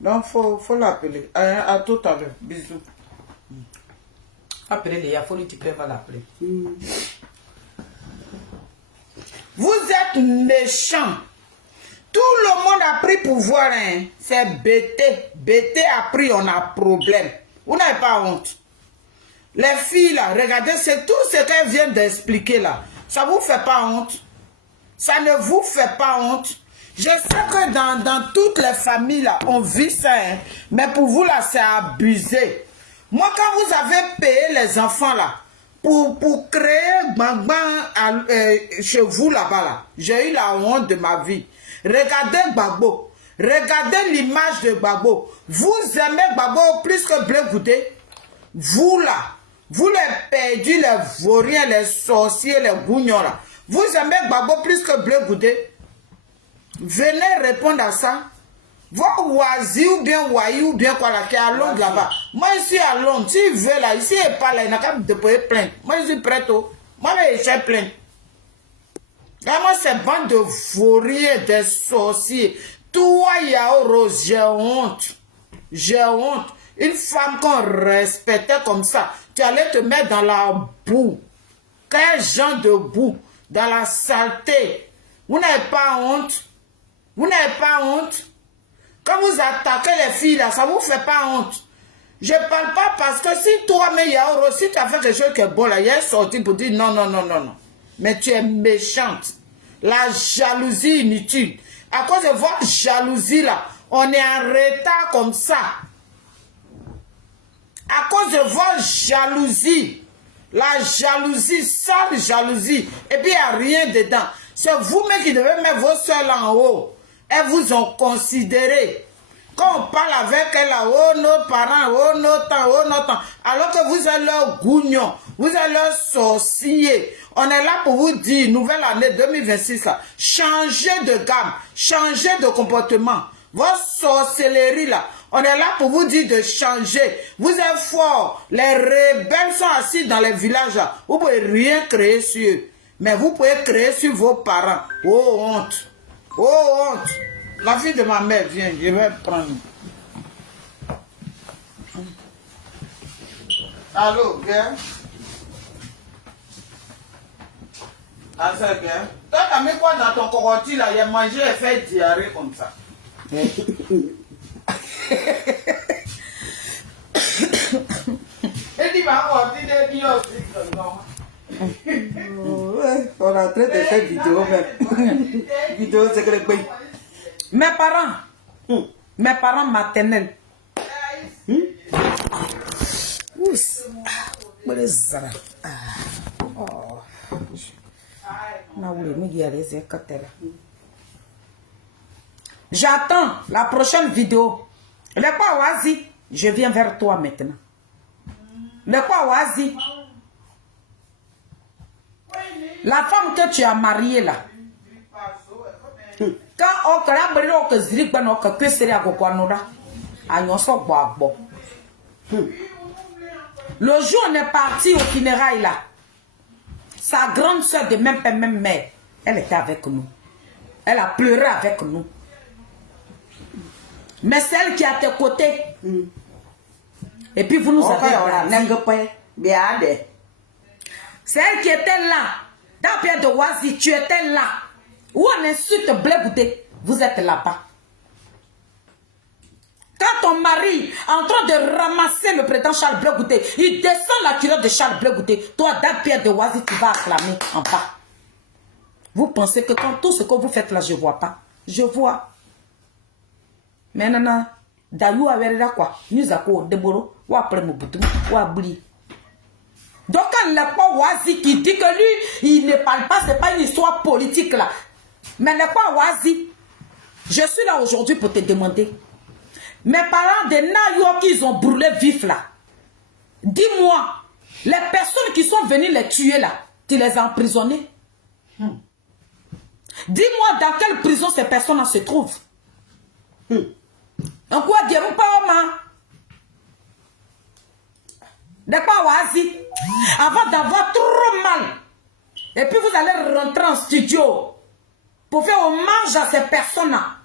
Donc, faut l'appeler. À tout à l'heure. Bisous. Appelez-les, il y a politique, elle va l'appeler. Vous êtes méchants. Tout le monde a pris pouvoir. Hein. C'est Bété. Bété a pris, on a problème. Vous n'avez pas honte. Les filles là, regardez, c'est tout ce qu'elles viennent d'expliquer là. Ça vous fait pas honte? Ça ne vous fait pas honte? Je sais que dans toutes les familles là, on vit ça, hein, mais pour vous là, c'est abusé. Moi, quand vous avez payé les enfants là, pour créer Gbagba chez vous là-bas, là, j'ai eu la honte de ma vie. Regardez Gbagbo. Regardez l'image de Gbagbo. Vous aimez Gbagbo plus que Blé Goudé. Vous là, vous les perdus, les vauriens, les sorciers, les gougnons là. Vous aimez Gbagbo plus que Blé Goudé. Venez répondre à ça. Voir Oisi ou bien Waï ou bien quoi là, qui est à Londres là-bas. Moi, je suis à Londres. S'il veut là, ici, il n'est pas là, il n'a qu'à me déposer plainte. Moi, je suis prêt. Moi, je suis plainte. Là, moi, c'est bande de vauriens, des sorciers. Toi, Yaoro, j'ai honte. J'ai honte. Une femme qu'on respectait comme ça, tu allais te mettre dans la boue. Quel genre de boue? Dans la saleté. Vous n'avez pas honte? Vous n'avez pas honte? Quand vous attaquez les filles là, ça ne vous fait pas honte? Je ne parle pas parce que si toi, mais Yaoro, si tu as fait quelque chose qui est bon là, il est sorti pour dire non, non, non, non, non. Mais tu es méchante. La jalousie inutile. À cause de votre jalousie là, on est en retard comme ça. À cause de votre jalousie. La jalousie, sale jalousie. Et puis il n'y a rien dedans. C'est vous-même qui devez mettre vos soeurs là en haut. Elles vous ont considéré. Quand on parle avec elles là, oh nos parents, oh nos temps, alors que vous êtes leurs gougnons, vous êtes leurs sorciers. On est là pour vous dire, nouvelle année 2026 là, changez de gamme, changez de comportement. Votre sorcellerie là, on est là pour vous dire de changer. Vous êtes forts. Les rebelles sont assis dans les villages là. Vous ne pouvez rien créer sur eux. Mais vous pouvez créer sur vos parents. Oh honte. Oh honte. La fille de ma mère vient, je vais prendre. Allô, viens. Ah, c'est bien. Toi, t'as mis quoi dans ton cocotier là? Il a mangé et fait diarrhée comme ça. Et tu vas avoir des bios aussi, non? On est en train de faire vidéo même. Vidéo, c'est que les pays. Mes parents maternels. J'attends la prochaine vidéo. Le quoi Oasi, je viens vers toi maintenant. Le quoi Oasi, la femme que tu as mariée là. Quand on a brûlé au Kazrik, on a que c'est à Gokwanoda. Le jour où on est parti au funérailles là, sa grande soeur de même père, même mère, elle était avec nous. Elle a pleuré avec nous. Mais celle qui est à tes côtés. Et puis vous nous avez regardé. Celle qui était là, dans Pierre de Oisi, tu étais là. Où on insulte Blé Goudé, vous êtes là-bas. Quand ton mari est en train de ramasser le président Charles Blé Goudé, il descend la culotte de Charles Blé Goudé, toi, dans Pierre de Oisi, tu vas acclamer en bas. Vous pensez que quand tout ce que vous faites là, je ne vois pas. Je vois. Mais non, Dayou a verra quoi. Nous avons Deboro, ou après Mobutu, ou Abli. Donc, quand il n'y a pas Oisi qui dit que lui, il ne parle pas, ce n'est pas une histoire politique là. Mais il n'y a pas Oisi. Je suis là aujourd'hui pour te demander. Mes parents de Nayo qui ont brûlé vif là. Dis-moi, les personnes qui sont venues les tuer là, tu les as emprisonnées. Dis-moi dans quelle prison ces personnes se trouvent. En quoi dire pas maman? De quoi Oisi? Avant d'avoir trop mal. Et puis vous allez rentrer en studio pour faire hommage à ces personnes-là.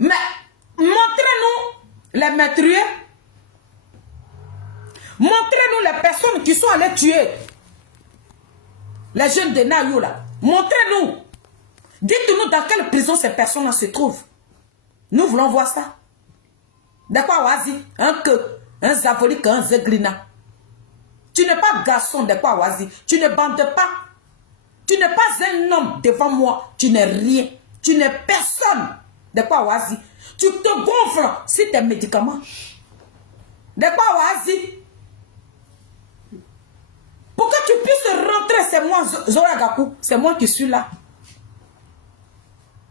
Mais montrez-nous les meurtriers. Montrez-nous les personnes qui sont allées tuer les jeunes de Nayo là. Montrez-nous. Dites-nous dans quelle prison ces personnes-là se trouvent. Nous voulons voir ça. De quoi Oisi? Un que, un Zavolique, un Zeglina. Tu n'es pas garçon de quoi, Wazi. Tu ne bandes pas. Tu n'es pas un homme devant moi. Tu n'es rien. Tu n'es personne. De quoi, Wazi. Tu te gonfles sur tes médicaments. De quoi, Wazi. Pour que tu puisses rentrer, c'est moi, Zora Gakou. C'est moi qui suis là.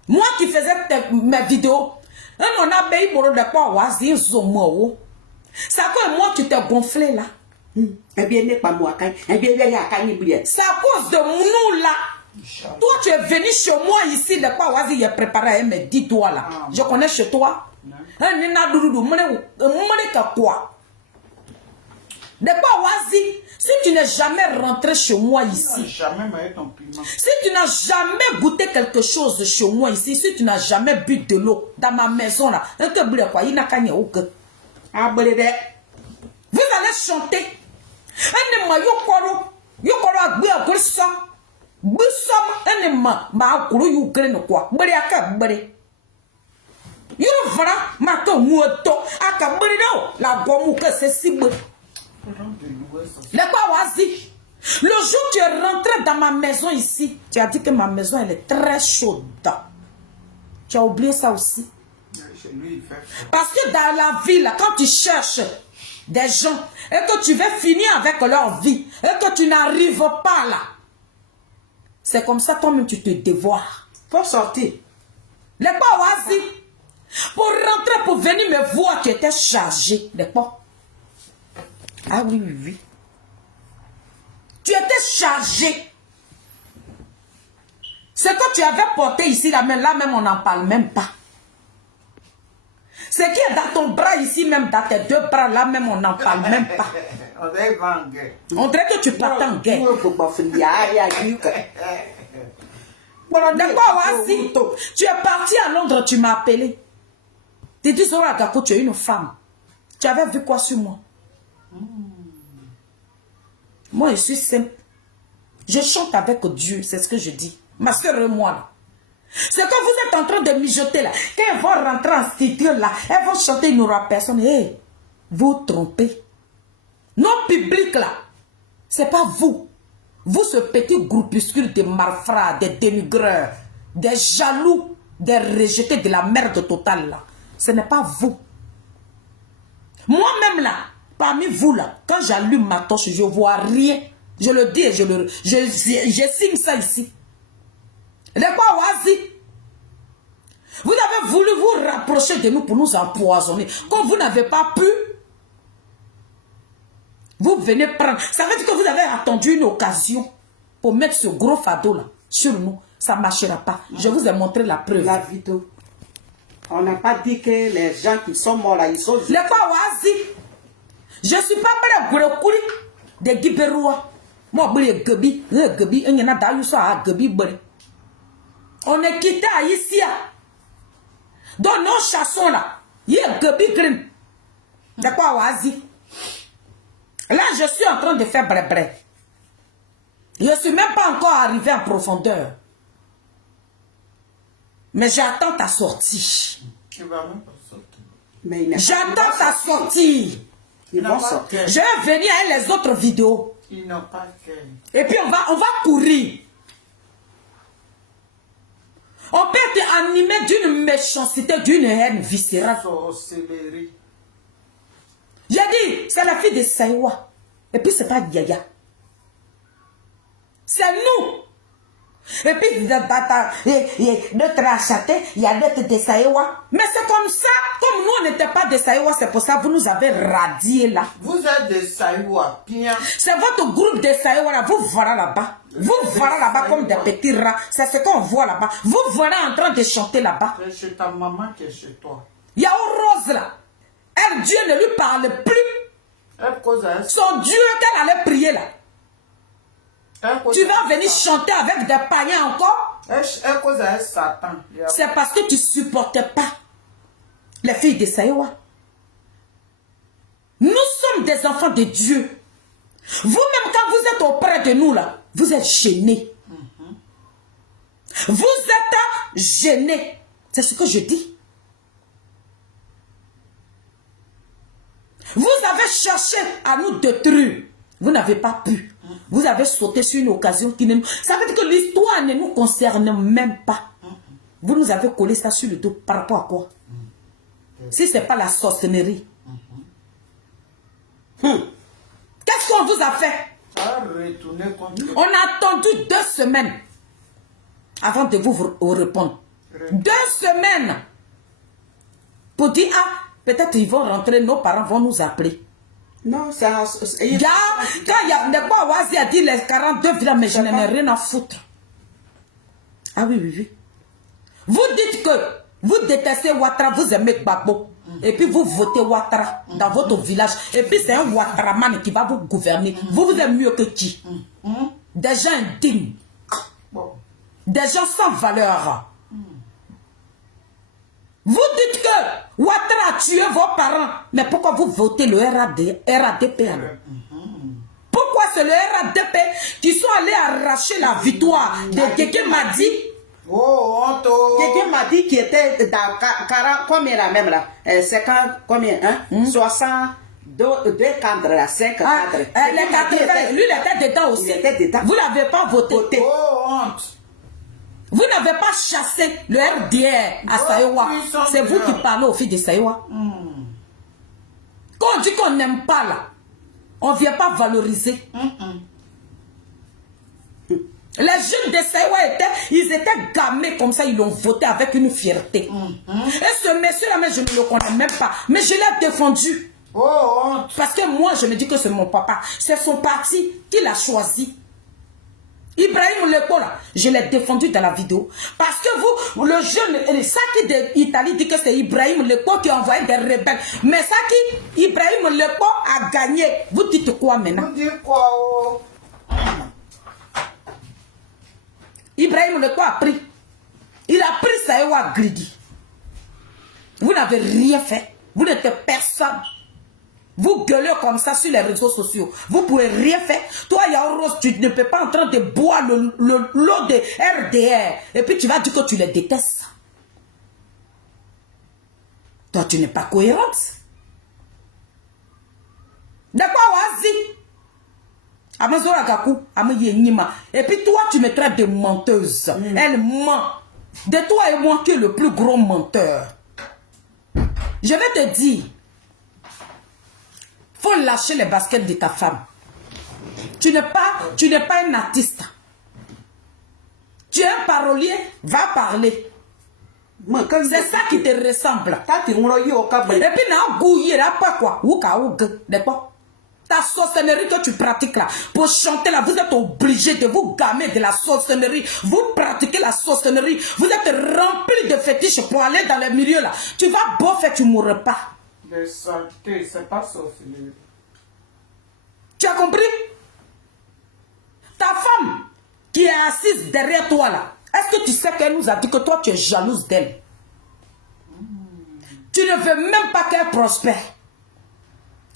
Moi qui faisais mes vidéos. On a payé pour de quoi, Wazi. C'est à cause de moi qui t'ai gonflé là. C'est à cause de nous là. Toi, tu es venu chez moi ici, de quoi, Wazi, il a préparé mes 10 doigts là. Je connais chez toi. Quoi? De quoi, Wazi, si tu n'es jamais rentré chez moi ici, si tu n'as jamais goûté quelque chose chez moi ici, si tu n'as jamais bu de l'eau dans ma maison là, vous allez chanter. Le jour où tu es rentré dans ma maison ici, tu as dit que ma maison elle est très chaude. Tu as oublié ça aussi. Parce que dans la vie, là, quand tu cherches des gens et que tu veux finir avec leur vie et que tu n'arrives pas là, c'est comme ça toi-même tu te dévoires. Faut sortir. Les pas oasis. Pour rentrer, pour venir me voir, tu étais chargé. Les pas. Ah oui, oui, oui. Tu étais chargé. Ce que tu avais porté ici, là même on n'en parle même pas. Ce qui est dans ton bras ici, même dans tes 2 bras, là même on n'en parle même pas. On dirait que tu partais en guerre. D'accord, voici. Tu es parti à Londres, tu m'as appelé. Tu dis, Zora Gakou, tu es une femme. Tu avais vu quoi sur moi? Moi, je suis simple. Je chante avec Dieu, c'est ce que je dis. Ma soeur et moi, là. C'est que vous êtes en train de mijoter là. Quand elles vont rentrer en studio là, elles vont chanter, il n'y aura personne. Hey, vous trompez. Notre public là, c'est pas vous. Vous, ce petit groupuscule de malfrats, des dénigreurs, des jaloux, des rejetés de la merde totale là. Ce n'est pas vous. Moi-même là, parmi vous là, quand j'allume ma torche, je ne vois rien. Je le dis et je signe ça ici. Les quoi, Wazi? Vous avez voulu vous rapprocher de nous pour nous empoisonner. Comme vous n'avez pas pu, vous venez prendre. Ça veut dire que vous avez attendu une occasion pour mettre ce gros fardeau là sur nous. Ça ne marchera pas. Je vous ai montré la preuve. La vidéo. On n'a pas dit que les gens qui sont morts là, ils sont... Les quoi, Wazi? Je ne suis pas prêt à courir de Guiberoua. Moi, je suis Gabi. Gabi, il y a un Gabi. On est quitté à Issia. Dans nos chassons là, il y a Gabi Green. De quoi, Wazi? Là, je suis en train de faire bré-bré. Je ne suis même pas encore arrivé en profondeur. Mais j'attends ta sortie. J'attends ta sortie. Ils vont sortir. Je vais venir avec les autres vidéos. Ils n'ont pas cœur. Et puis on va courir. On peut être animé d'une méchanceté, d'une haine viscérale. J'ai dit, c'est la fille de Saïwa. Et puis c'est pas Yaya. C'est nous. Et puis notre achaté, il y a d'autres de Saïwa. Mais c'est comme ça. Comme nous, on n'était pas de Saïwa, c'est pour ça que vous nous avez radiés là. Vous êtes de Saïwa, bien. C'est votre groupe de Saïwa là. Vous voilà là-bas. Vous voilà là-bas comme des petits rats. C'est ce qu'on voit là-bas. Vous voilà en train de chanter là-bas. C'est chez ta maman qui est chez toi. Il y a une rose là. Elle, Dieu ne lui parle plus. Son Dieu qu'elle allait prier là. Tu vas venir chanter avec des païens encore? C'est parce que tu ne supportais pas les filles de Saïwa. Nous sommes des enfants de Dieu. Vous-même, quand vous êtes auprès de nous, là, vous êtes gênés. Vous êtes gênés. C'est ce que je dis. Vous avez cherché à nous détruire. Vous n'avez pas pu. Vous avez sauté sur une occasion qui ne... Ça veut dire que l'histoire ne nous concerne même pas. Vous nous avez collé ça sur le dos par rapport à quoi? Si ce n'est pas la sorcellerie. Qu'est-ce qu'on vous a fait? On a attendu 2 semaines avant de vous répondre. 2 semaines pour dire, ah, peut-être ils vont rentrer, nos parents vont nous appeler. Non, c'est... Quand il y a des fois, Wazi a dit les 42 villages, mais je n'en ai rien à foutre. Ah oui, oui, oui. Vous dites que vous détestez Ouattara, vous aimez Gbagbo. Et puis vous votez Ouattara dans votre village. Et puis c'est un Ouattaraman qui va vous gouverner. Vous êtes mieux que qui? Des gens indignes. Des gens sans valeur. Vous dites que Ouattara a tué vos parents. Mais pourquoi vous votez le RADP alors? Pourquoi c'est le RADP qui sont allés arracher la victoire de Kéké Madi? Oh, Honto. Quelqu'un m'a dit qu'il était dans 40, combien là même là? 50, combien? Hein? 62 cadres là, 5 cadres. Les 80, lui il était dedans aussi. Il était dedans. Vous n'avez pas voté. Oh, honte. Vous n'avez pas chassé le RDR à Saïwa. C'est vous qui parlez au fil de Saïwa. Quand on dit qu'on n'aime pas là, on ne vient pas valoriser. Les jeunes de Saïwa ils étaient gamés comme ça, ils l'ont voté avec une fierté. Et ce monsieur-là, mais je ne le connais même pas. Mais je l'ai défendu. Oh, honte. Parce que moi, je me dis que c'est mon papa. C'est son parti qui l'a choisi. Ibrahim Lepo, là, je l'ai défendu dans la vidéo. Parce que vous, le jeune, ça qui d'Italie dit que c'est Ibrahim Lepo qui a envoyé des rebelles. Mais ça qui, Ibrahim Lepo a gagné. Vous dites quoi maintenant? Vous dites quoi? Oh? Ibrahim Lepo a pris. Il a pris Saïwa Gridi. Vous n'avez rien fait. Vous n'êtes personne. Vous gueulez comme ça sur les réseaux sociaux. Vous ne pouvez rien faire. Toi, Yaoros, tu ne peux pas en train de boire l'eau de RDR. Et puis tu vas dire que tu les détestes. Toi, tu n'es pas cohérente. D'accord, Wazi? Et puis toi, tu me traites de menteuse. Elle ment. De toi et moi qui est le plus gros menteur. Je vais te dire. Faut lâcher les baskets de ta femme. Tu n'es pas un artiste. Tu es un parolier, va parler. C'est ça qui te ressemble. Et puis, n'a gouillé là pas quoi. Ta sorcellerie que tu pratiques là, pour chanter là, vous êtes obligé de vous gamer de la sorcellerie. Vous pratiquez la sorcellerie. Vous êtes rempli de fétiches pour aller dans les milieux là. Tu vas bof et tu ne mourras pas. Les saletés, c'est pas sorcellerie. Tu as compris? Ta femme qui est assise derrière toi là, est-ce que tu sais qu'elle nous a dit que toi tu es jalouse d'elle? Tu ne veux même pas qu'elle prospère.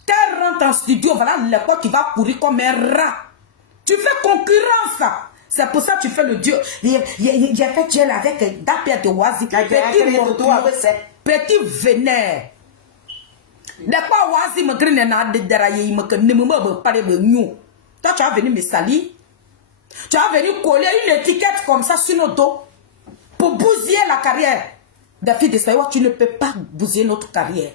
Qu'elle rentre en studio, voilà l'époque qui va courir comme un rat. Tu fais concurrence. C'est pour ça que tu fais le Dieu. J'ai fait Dieu avec Dapia de Wazi. Petit vénère. D'accord, Wazi me grine na de deraye me que ne me parler de nous. Toi tu as venu me salir. Tu as venu coller une étiquette comme ça sur nos dos pour bousiller la carrière des filles de Saïwa. Tu ne peux pas bousiller notre carrière.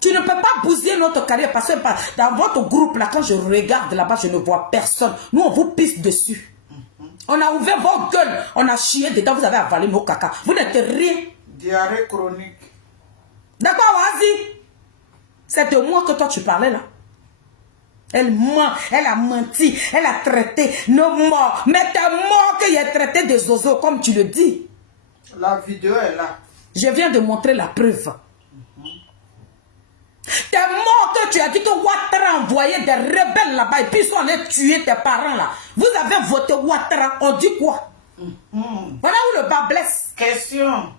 Tu ne peux pas bousiller notre carrière parce que dans votre groupe là, quand je regarde là-bas, je ne vois personne. Nous on vous pisse dessus. On a ouvert vos gueules, on a chié dedans, vous avez avalé nos caca. Vous n'êtes rien. Diarrhée chronique. D'accord, vas-y. C'est de moi que toi tu parlais là. Elle ment, elle a menti, elle a traité nos morts. Mais t'es mort qu'il ait traité des oiseaux comme tu le dis. La vidéo est là. Je viens de montrer la preuve. T'es mort que tu as dit que Ouattara envoyait des rebelles là-bas et puis ils sont allés tuer tes parents là. Vous avez voté Ouattara, on dit quoi? Voilà où le bas blesse. Question.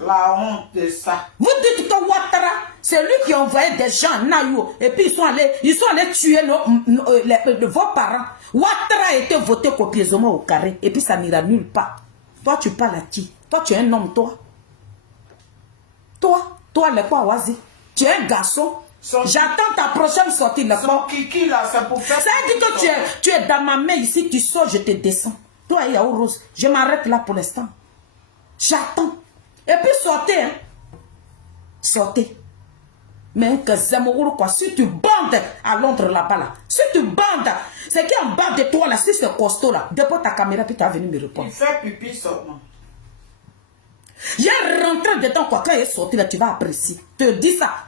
La honte de ça. Vous dites que Ouattara, c'est lui qui a envoyé des gens à Nayo et puis ils sont allés tuer vos parents. Ouattara a été voté copieusement au carré et puis ça n'ira nulle part. Toi tu parles à qui? Toi tu es un homme, toi. Toi, le quoi, Wazi? Tu es un garçon. J'attends ta prochaine sortie. Son kiki là, c'est pour faire... Ça veut dire que tu es dans ma main ici, tu sors, je te descends. Toi, Yao Rose, je m'arrête là pour l'instant. J'attends. Et puis sortez. Hein. Sortez. Mais que Zemmour, quoi, si tu bandes à Londres là-bas, là, si tu bandes, c'est qui en bas de toi là, si c'est costaud là, dépose ta caméra puis tu vas venir me répondre. Il fait pipi seulement. J'ai rentré dedans, quoi, quand il est sorti là, tu vas apprécier. Je te dis ça.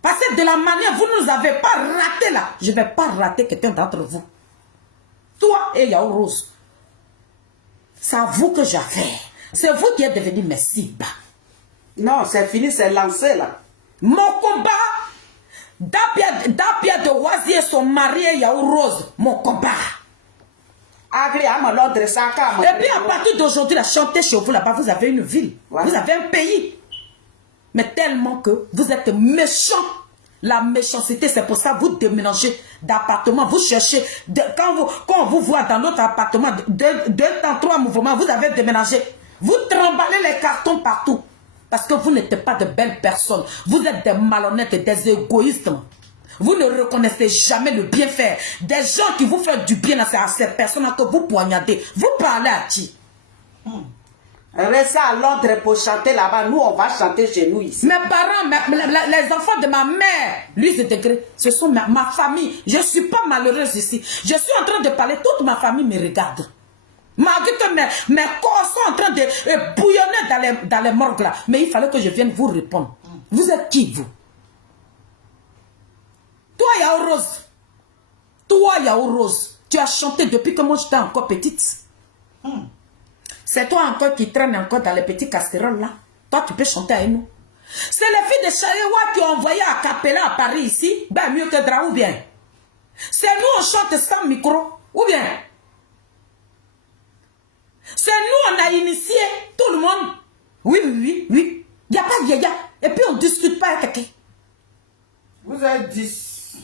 Parce que de la manière, vous ne nous avez pas raté là, je ne vais pas rater quelqu'un d'entre vous. Toi et Yao Rose, c'est à vous que j'ai affaire. C'est vous qui êtes devenu mes cibles. Non, c'est fini, c'est lancé là. Mon combat, Dapia de Wazi et son mari et Yao Rose, mon combat. Et puis à partir d'aujourd'hui, la chanter chez vous là-bas, vous avez une ville, vous avez un pays. Mais tellement que vous êtes méchants. La méchanceté, c'est pour ça que vous déménagez d'appartement, vous cherchez, quand on vous voit dans notre appartement, deux temps, 3 mouvements, vous avez déménagé. Vous tremballez les cartons partout. Parce que vous n'êtes pas de belles personnes. Vous êtes des malhonnêtes et des égoïstes. Vous ne reconnaissez jamais le bien faire. Des gens qui vous font du bien à ces personnes que vous poignardez. Vous parlez à qui? Restez à Londres pour chanter là-bas. Nous, on va chanter chez nous ici. Mes parents, les enfants de ma mère, lui, c'est degré. Ce sont ma famille. Je ne suis pas malheureuse ici. Je suis en train de parler. Toute ma famille me regarde. Malgré que mes corps sont en train de bouillonner dans les morgues là. Mais il fallait que je vienne vous répondre. Vous êtes qui, vous? Toi, Yao Rose. Toi, Yao Rose. Tu as chanté depuis que moi j'étais encore petite. C'est toi encore qui traîne encore dans les petits casseroles là. Toi, tu peux chanter avec nous. C'est les filles de Chalewa qui ont envoyé à Capella à Paris ici. Ben mieux que Dra ou bien. C'est nous, on chante sans micro. Ou bien. C'est nous, on a initié tout le monde. Oui. Il n'y a pas de yaya. Et puis on ne discute pas avec quelqu'un. Vous êtes 10.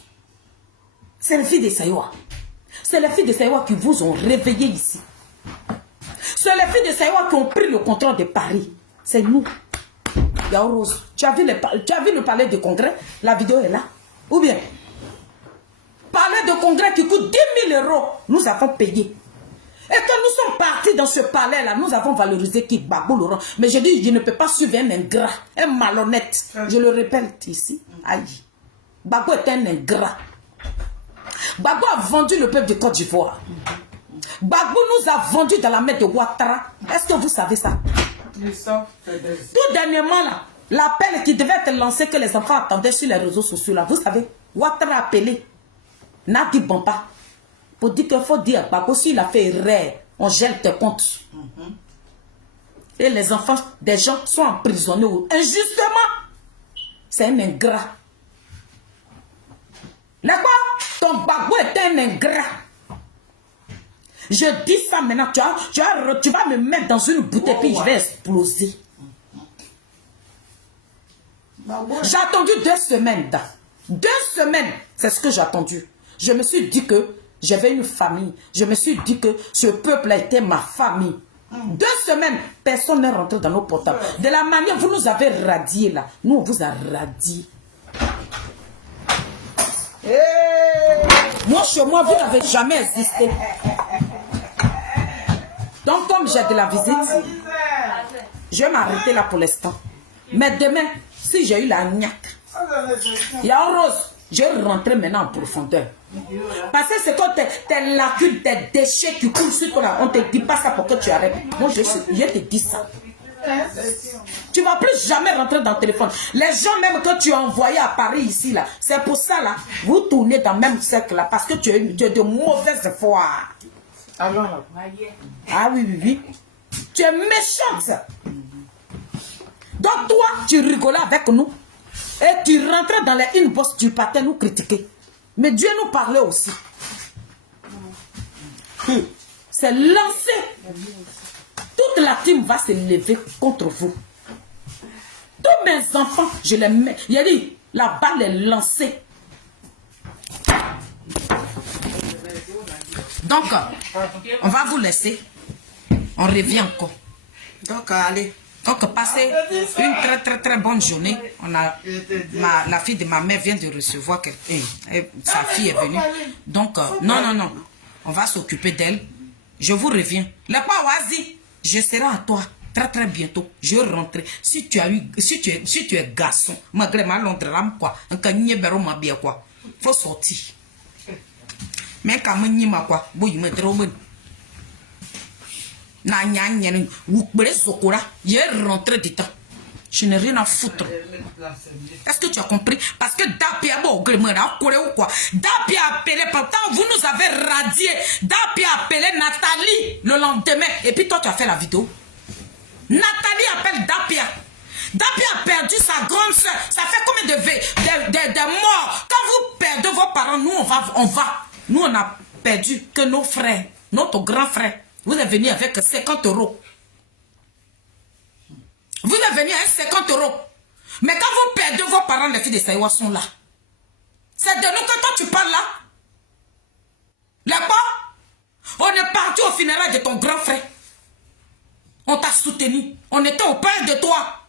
C'est les filles de Saïwa. C'est les filles de Saïwa qui vous ont réveillé ici. C'est les filles de Saïwa qui ont pris le contrôle de Paris. C'est nous. Yao Rose, tu as vu le palais de congrès? La vidéo est là. Ou bien, palais de congrès qui coûte 10 000 €, nous avons payé. Et quand nous sommes partis dans ce palais-là, nous avons valorisé qui? Babou Laurent. Mais je dis, je ne peux pas suivre un ingrat, un malhonnête. Je le répète ici. Aïe. Babou est un ingrat. Babou a vendu le peuple de Côte d'Ivoire. Babou nous a vendu dans la mer de Ouattara. Est-ce que vous savez ça? Tout dernièrement, là, l'appel qui devait être lancé que les enfants attendaient sur les réseaux sociaux, là, vous savez, Ouattara a appelé Nadi Bamba pour dire qu'il faut dire à Babou, s'il a fait erreur, on gèle tes comptes. Et les enfants des gens sont emprisonnés injustement. C'est un ingrat. D'accord? Ton Babou est un ingrat. Je dis ça maintenant, tu vas me mettre dans une bouteille puis je vais exploser. J'ai attendu 2 semaines. 2 semaines, c'est ce que j'ai attendu. Je me suis dit que j'avais une famille. Je me suis dit que ce peuple-là était ma famille. 2 semaines, personne n'est rentré dans nos portables. De la manière vous nous avez radié là, nous on vous a radié. Moi, chez moi, vous n'avez jamais existé. Donc, comme j'ai de la visite, je vais m'arrêter là pour l'instant. Mais demain, si j'ai eu la niaque, il y a une rose, je vais rentrer maintenant en profondeur. Parce que c'est quand tes lacunes, tes déchets qui coulent sur toi, on ne te dit pas ça pour que tu arrêtes. Moi, je te dis ça. Tu ne vas plus jamais rentrer dans le téléphone. Les gens même que tu as envoyés à Paris ici, là, c'est pour ça, là, vous tournez dans le même cercle, là, parce que tu es de mauvaise foi. Ah oui. Tu es méchante. Donc toi, tu rigolais avec nous. Et tu rentrais dans les inbox, tu partais nous critiquer. Mais Dieu nous parlait aussi. C'est lancé. Toute la team va se lever contre vous. Tous mes enfants, je les mets. Il a dit, la balle est lancée. Donc, on va vous laisser. On revient encore. Donc, allez. Donc, passez une très bonne journée. On a, la fille de ma mère vient de recevoir quelqu'un. Sa fille est venue. Donc, non. On va s'occuper d'elle. Je vous reviens. Le pas oasi, je serai à toi très bientôt. Je rentrerai. Si tu es garçon, malgré ma Londres, quoi, quoi, faut sortir. Mais quand même, quoi, me drôle. Je rentré du temps. Je n'ai rien à foutre. Est-ce que tu as compris? Parce que Dapi a quoi? Dapi a appelé, pourtant vous nous avez radié. Dapi a appelé Nathalie le lendemain. Et puis toi tu as fait la vidéo. Nathalie appelle Dapia. Dapia a perdu sa grande soeur. Ça fait combien de morts? Quand vous perdez vos parents, nous on va. Nous on a perdu que nos frères, notre grand frère. Vous êtes venu avec 50 €. Vous êtes venu avec 50 €. Mais quand vous perdez vos parents, les filles de Saïwa sont là. C'est de nous que toi tu parles là. Là-bas, on est parti au funérail de ton grand frère. On t'a soutenu. On était au père de toi.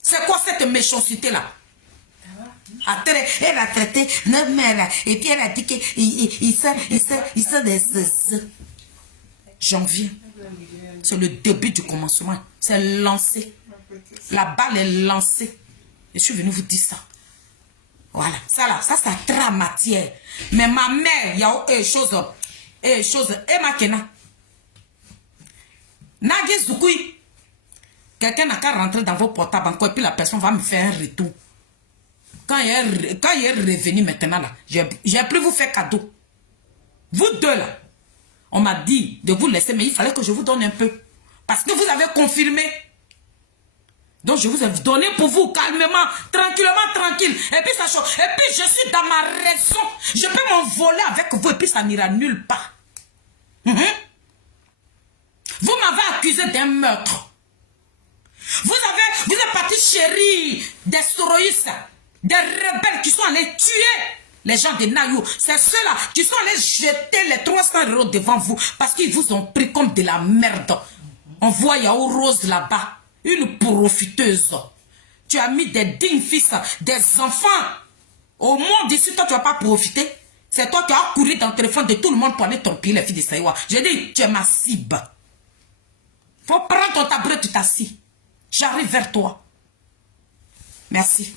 C'est quoi cette méchanceté-là? Elle a traité notre mère et puis elle a dit qu'il sort des... J'en viens. C'est le début du commencement. C'est lancé. La balle est lancée. Je suis venu vous dire ça. Voilà. Ça là, ça c'est très matière. Mais ma mère, il y a une chose. Et ma kena. Nagé Zoukoui. Quelqu'un n'a qu'à rentrer dans vos portables encore et puis la personne va me faire un retour. Quand il est revenu maintenant là, j'ai pu vous faire cadeau. Vous deux là, on m'a dit de vous laisser, mais il fallait que je vous donne un peu. Parce que vous avez confirmé. Donc je vous ai donné pour vous calmement, tranquille. Et puis ça change. Et puis je suis dans ma raison. Je peux m'envoler avec vous et puis ça n'ira nulle part. Vous m'avez accusé d'un meurtre. Vous êtes parti chérir des soroïstes, des rebelles qui sont allés tuer les gens de Nayou. C'est ceux-là qui sont allés jeter les 300 € devant vous parce qu'ils vous ont pris comme de la merde. On voit Yao Rose là-bas, une profiteuse. Tu as mis des dignes fils, des enfants. Au monde ici, toi tu vas pas profiter. C'est toi qui as couru dans le téléphone de tout le monde pour aller torpiller les filles de Saïwa. J'ai dit, tu es ma cible. Faut prendre ton tabouret, tu t'assis. J'arrive vers toi. Merci.